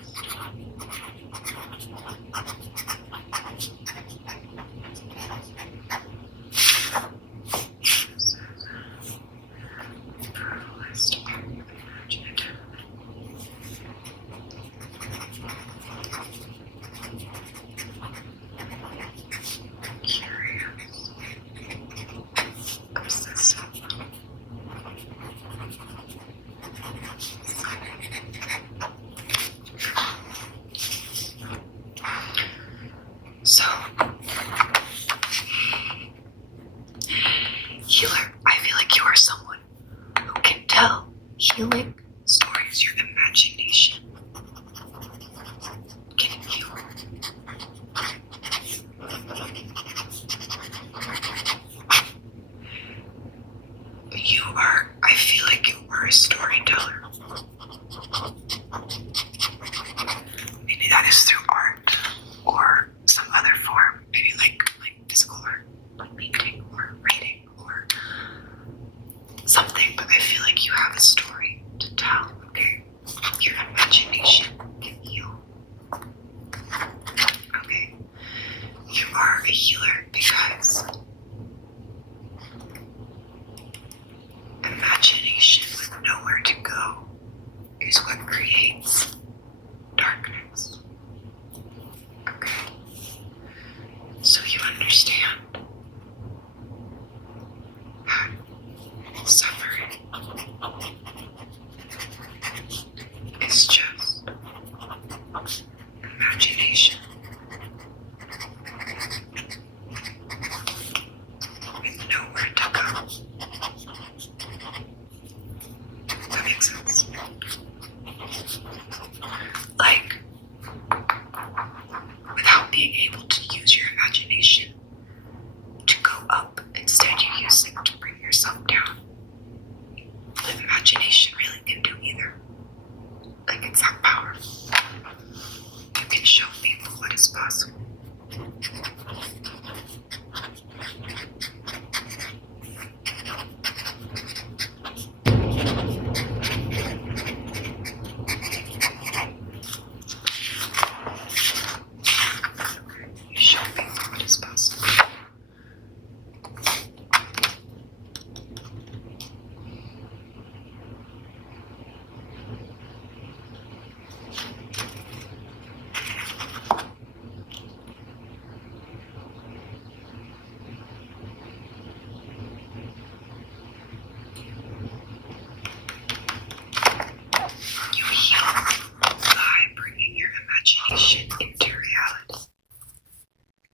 creation into reality.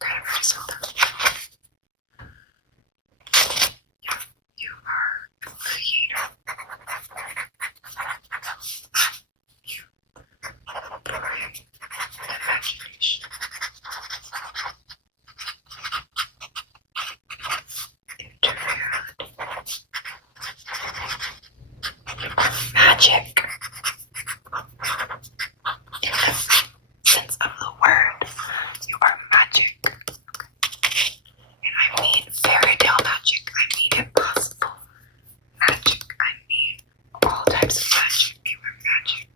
Kind of already said that. Yeah, you are a creator. You bring imagination into reality. Magic. In the sense of the word, you are magic. And I mean fairy tale magic. I mean impossible magic. I mean all types of magic. You are magic.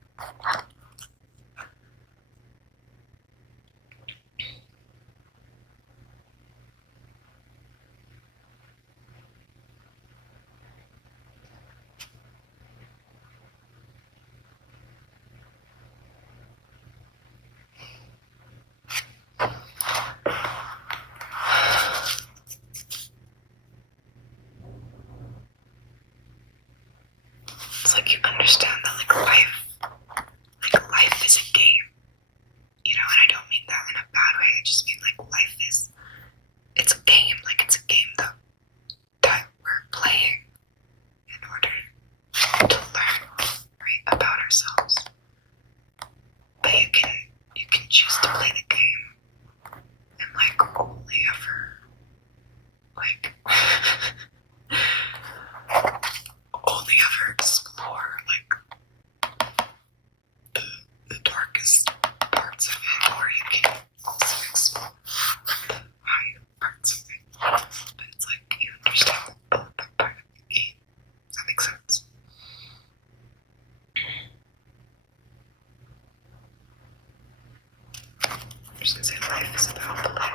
It's like you understand that life is a game. You know, and I don't mean that in a bad way. I just mean life is, it's a game. It's a game that we're playing in order to learn, right, about ourselves. But you can choose to play the game and only ever only ever explore the darkest parts of it, or you can also explore the higher parts of it. But it's you understand both that part of the game. Does that make sense? I'm just gonna say life is about play.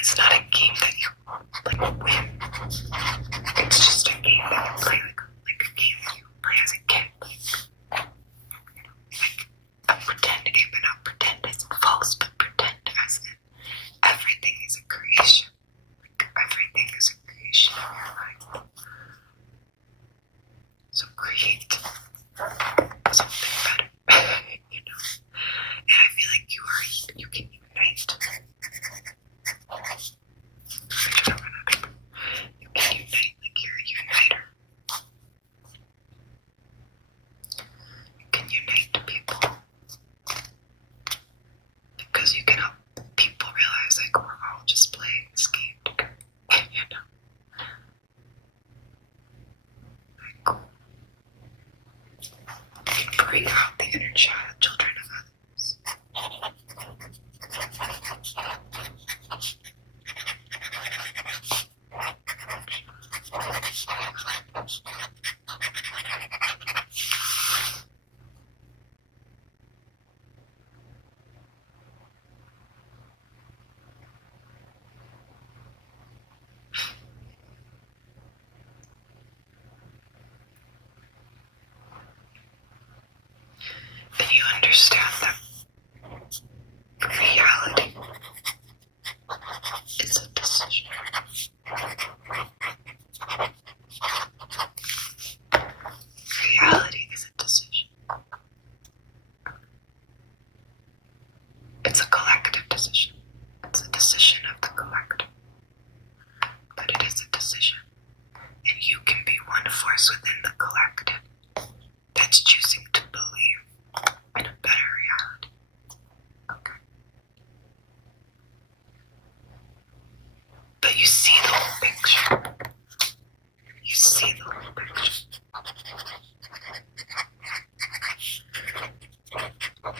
It's not a game that you win. It's just a game that you play like a game that you play as a kid. A pretend game, but not pretend as false, but pretend as in everything is a creation. Everything is a creation of your life. So create something better. You know? And I feel like you can unite. You can unite, you're a uniter. You can unite people. Because you can help people realize we're all just playing this game together. You know? You can bring out the inner children of others. And you understand that reality is a decision. Reality is a decision. It's a collective decision. It's a decision of the collective. But it is a decision. And you can be one force within the collective that's choosing to believe in a better reality. Okay. But you see the whole picture. You see the whole picture.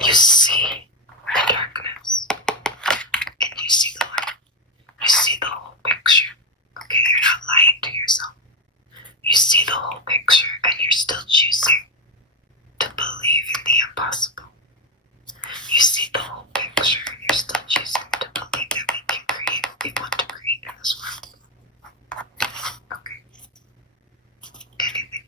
You see the darkness. And you see the light. You see the whole picture. Okay, you're not lying to yourself. You see the whole picture and you're still choosing to believe in the impossible. You see the whole picture and you're still choosing to believe that we can create what we want to create in this world. Okay. Anything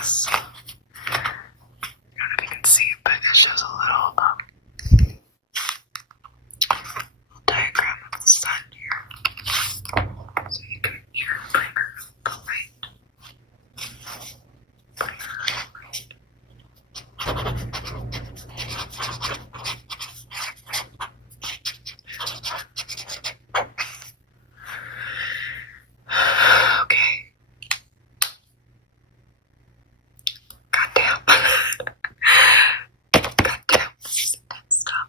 this. I don't know if you can see, but it shows a little diagram of the sun here. So you can hear the light. Okay. Goddamn. Goddamn. This is intense stuff.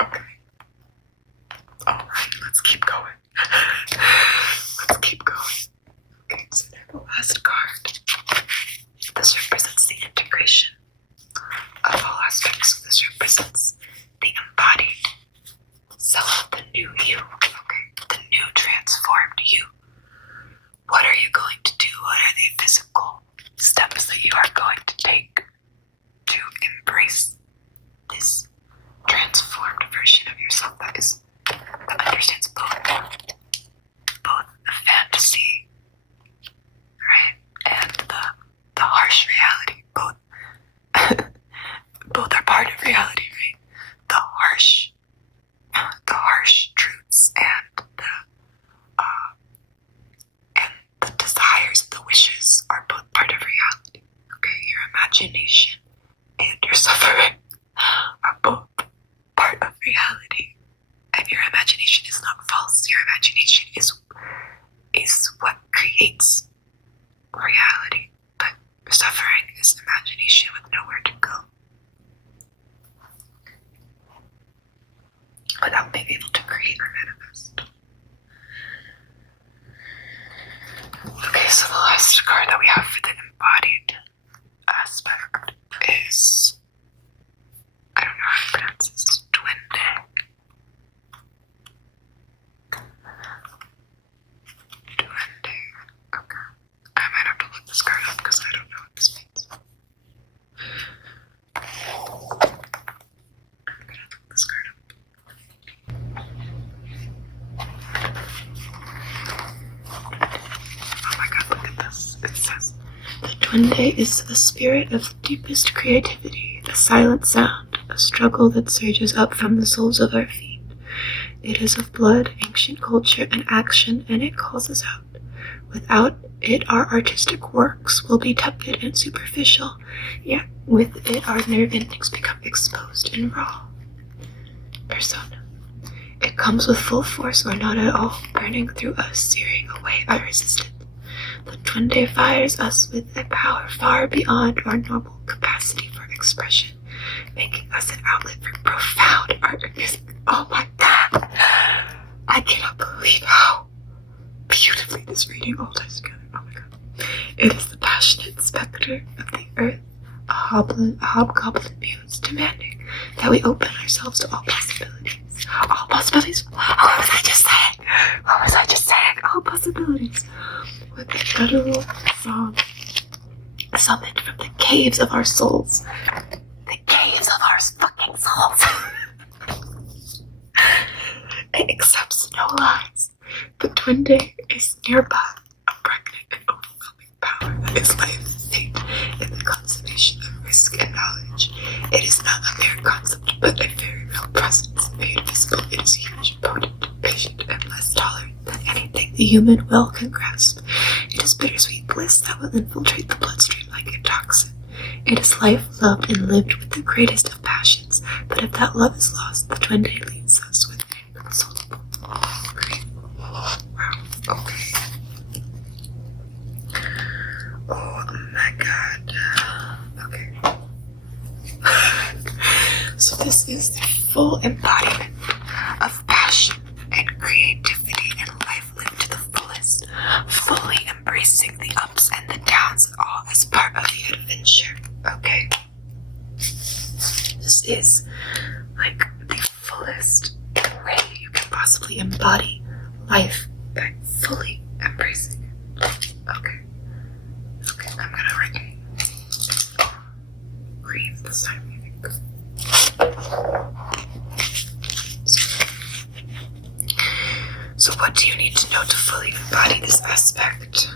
Okay. Alright, let's keep going. Let's keep going. Okay, so the last card. This represents the integration of all aspects. So this represents the embodied self, the new you. Okay, the new transformed you. What are you going to do? What are the physical steps that you are going to take to embrace this transformed version of yourself that understands both the fantasy, right, and the harsh reality. Both are part of reality, right? The harsh truths and the desires and the wishes are both part of reality. Okay, your imagination and your suffering are both part of reality. And your imagination is not false. Your imagination is what creates reality. But suffering is imagination with nowhere to go. Without being able to create or manifest. Okay, so the last card that we have for the embodied aspect is, I don't know how to pronounce this, Duende. Duende. Okay. I might have to look this card up because I don't know what this means. I'm gonna look this card up. Oh my god, look at this. It says, the Duende is the spirit of deepest creativity, a silent sound, a struggle that surges up from the soles of our feet. It is of blood, ancient culture, and action, and it calls us out. Without it, our artistic works will be tepid and superficial, yet with it, our nerve endings become exposed and raw. Persona. It comes with full force or not at all, burning through us, searing away our resistance. The Duende fires us with a power far beyond our normal capacity for expression, making us an outlet for profound art and music. Oh my god! I cannot believe how beautifully this reading all ties together. Oh my god. It is the passionate specter of the earth, a hobgoblin muse, demanding that we open ourselves to all possibilities. All possibilities? What was I just saying? What was I just saying? All possibilities. With a guttural song summoned from the caves of our souls. The caves of our fucking souls. It accepts no lies. The Duende is nearby, a pregnant and overwhelming power that is life, fate, in the consummation of risk and knowledge. It is not a mere concept, but a very real presence. Made visible, it is huge, potent, patient, and less tolerant than anything the human will can grasp. It is bittersweet bliss that will infiltrate the bloodstream like a toxin. It is life loved and lived with the greatest of passions, but if that love is lost, the Duende leads us with inconsolable grief. Wow, okay. Oh my god. Okay. So this is the full embodiment of passion and creativity and life lived to the fullest, fully embracing the ups and the downs, all as part of the adventure. Okay. This is like the fullest way you can possibly embody life by fully embracing it. Okay. Okay, I'm gonna write green this time, I think. So what do you need to know to fully embody this aspect?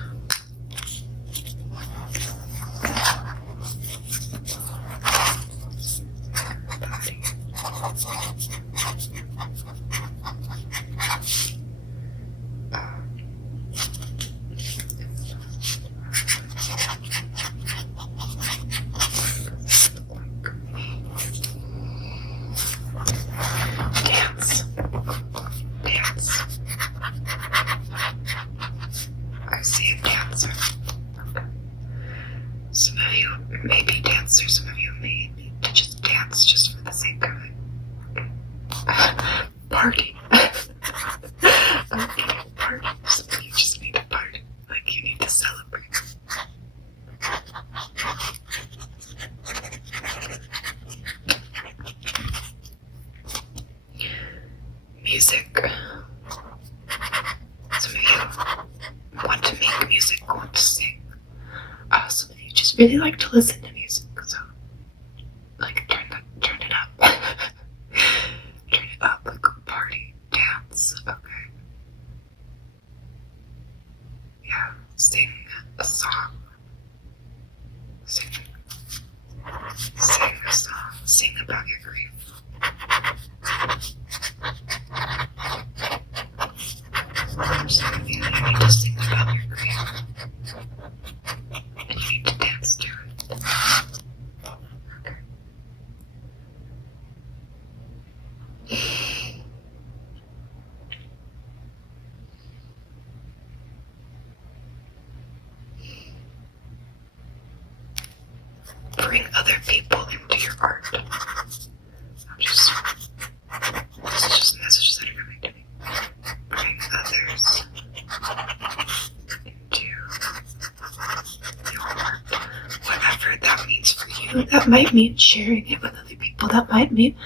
Some of you may be dancers, some of you may need to just dance just for the sake of it. Party. Okay, party. Some of you just need to party. Like you need to celebrate. Music. Some of you want to make music, want to sing. Some of you just really like to listen to music, so like turn it up. Turn it up, like party, dance, okay. Yeah, sing a song. Sing a song. Sing about your grief. Some of you need to sing about your grief. And you need to dance to it. Okay. Bring other people into your art. This is just messages that are coming to me. Bring others into your art. Whatever that means for you. That might mean sharing it with other people. That might mean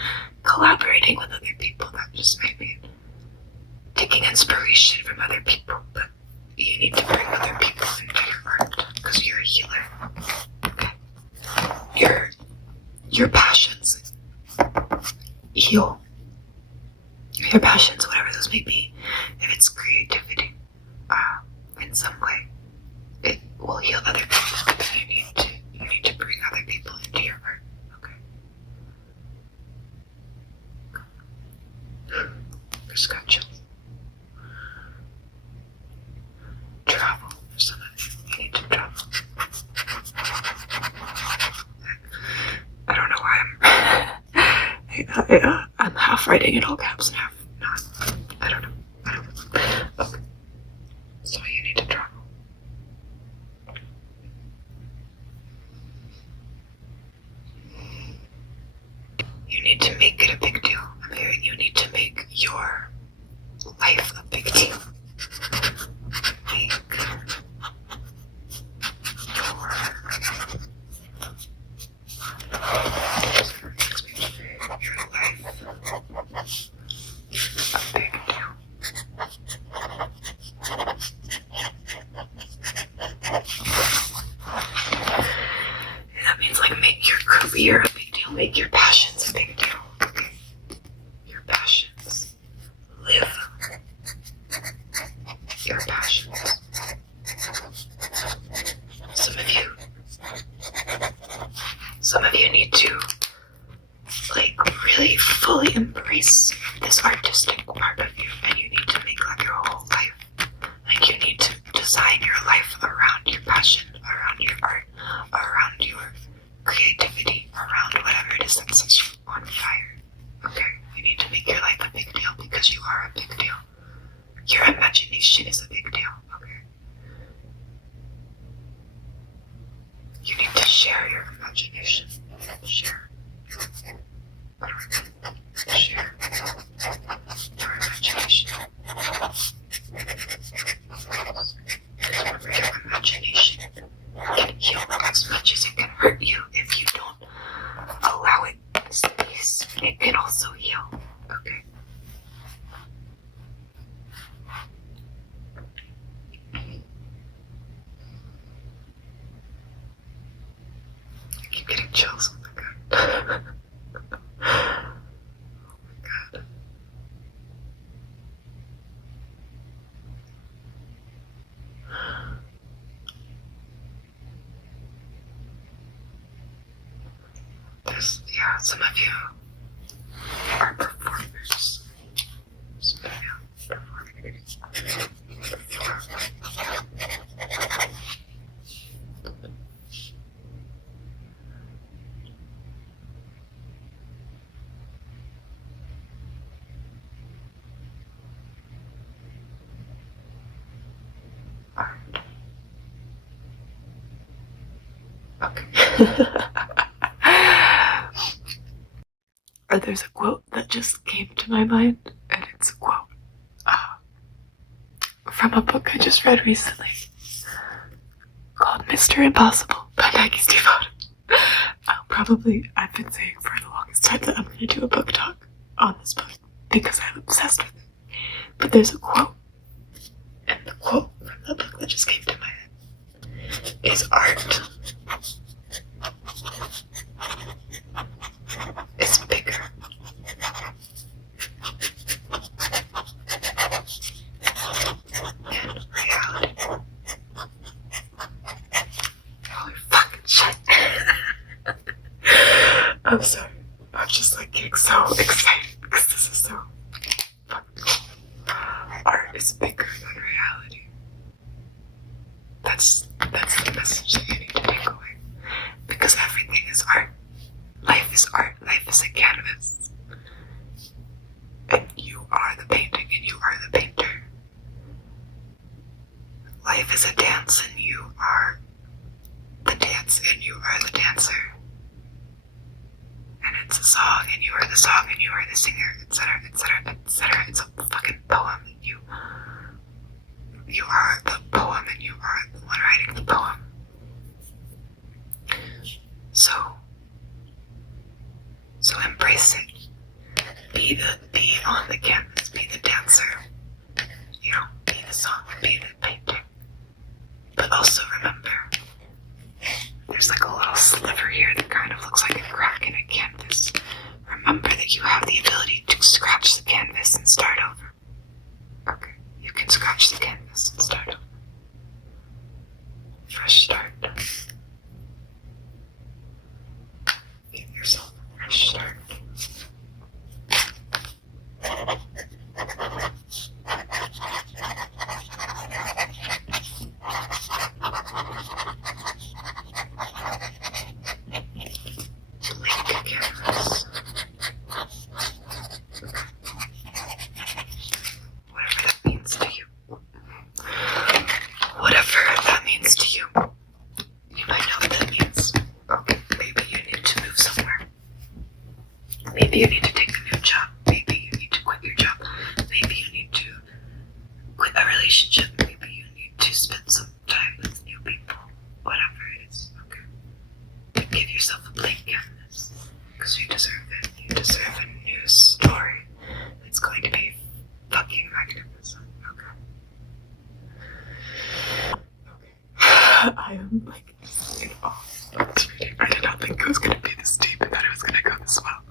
collaborating with other people. That just might mean taking inspiration from other people. But you need to bring other people into your art because you're a healer. Okay. Your passions heal. Your passions, whatever those may be, if it's creativity, in some way, it will heal other people. But you need to bring other people into your art. Okay. Just got chills. Travel. Some of you need to travel. I don't know why I'm half writing in all caps and half not. I don't know. Okay. So you need to travel. You need to make it a big deal. I'm hearing you need to make your life a big deal. Make your life a big deal. That means like make your career a big deal, make your passions a big deal. Okay? Your passions. Live your passions. Some of you need to like really fully embrace this artistic part of you, and you need to make like your whole life. Like you need to design your life around your passion, around your art, around your creativity, around whatever it is that sets you on fire. Okay? You need to make your life a big deal because you are a big deal. Your imagination is a big deal. Okay? You need to share your imagination. Share. Share your imagination. Remember, your imagination can heal as much as it can hurt you if you don't allow it space. It can also heal. Okay? I keep getting chills. Oh my god. Oh my god. Some of you are performers. Some of you are performers. Okay. There's a quote that just came to my mind, and it's a quote from a book I just read recently called Mr. Impossible by Maggie Stiefvater. I've been saying for the longest time that I'm going to do a book talk on this book because I'm obsessed with it. But there's a quote, and the quote from the book that just came to my head is art is bigger than reality. Holy fucking shit. I'm sorry. I'm just like getting so excited because this is so fucking cool. Art is bigger than reality. That's the message that you need to take away. Because everything is art. Life is art. Life is a canvas. And you are the painting and you are the painter. Life is a dance and you are the dance and you are the dancer. And it's a song and you are the song and you are the singer, etc., etc., etc. It's a fucking poem and you are the poem and you are the one writing the poem. So embrace it. Be on the canvas, be the dancer. You know, be the song, be the painting. But also remember, there's like a little sliver here that kind of looks like a crack in a canvas. Remember that you have the ability to scratch the canvas and start over. Okay, you can scratch the canvas and start over. Fresh start. Give yourself a fresh start. Blank canvas. Whatever that means to you. Whatever that means to you. You might know what that means. Okay, maybe you need to move somewhere. Maybe you need to take a new job. Maybe you need to quit your job. Maybe you need to quit a relationship. Maybe you need to spend some time with new people. Whatever it is, okay? Give yourself a blank canvas. Because you deserve it. You deserve a new story. It's going to be fucking magnificent, okay? I am like in awe of this reading. I did not think it was going to be this deep and that it was going to go this well.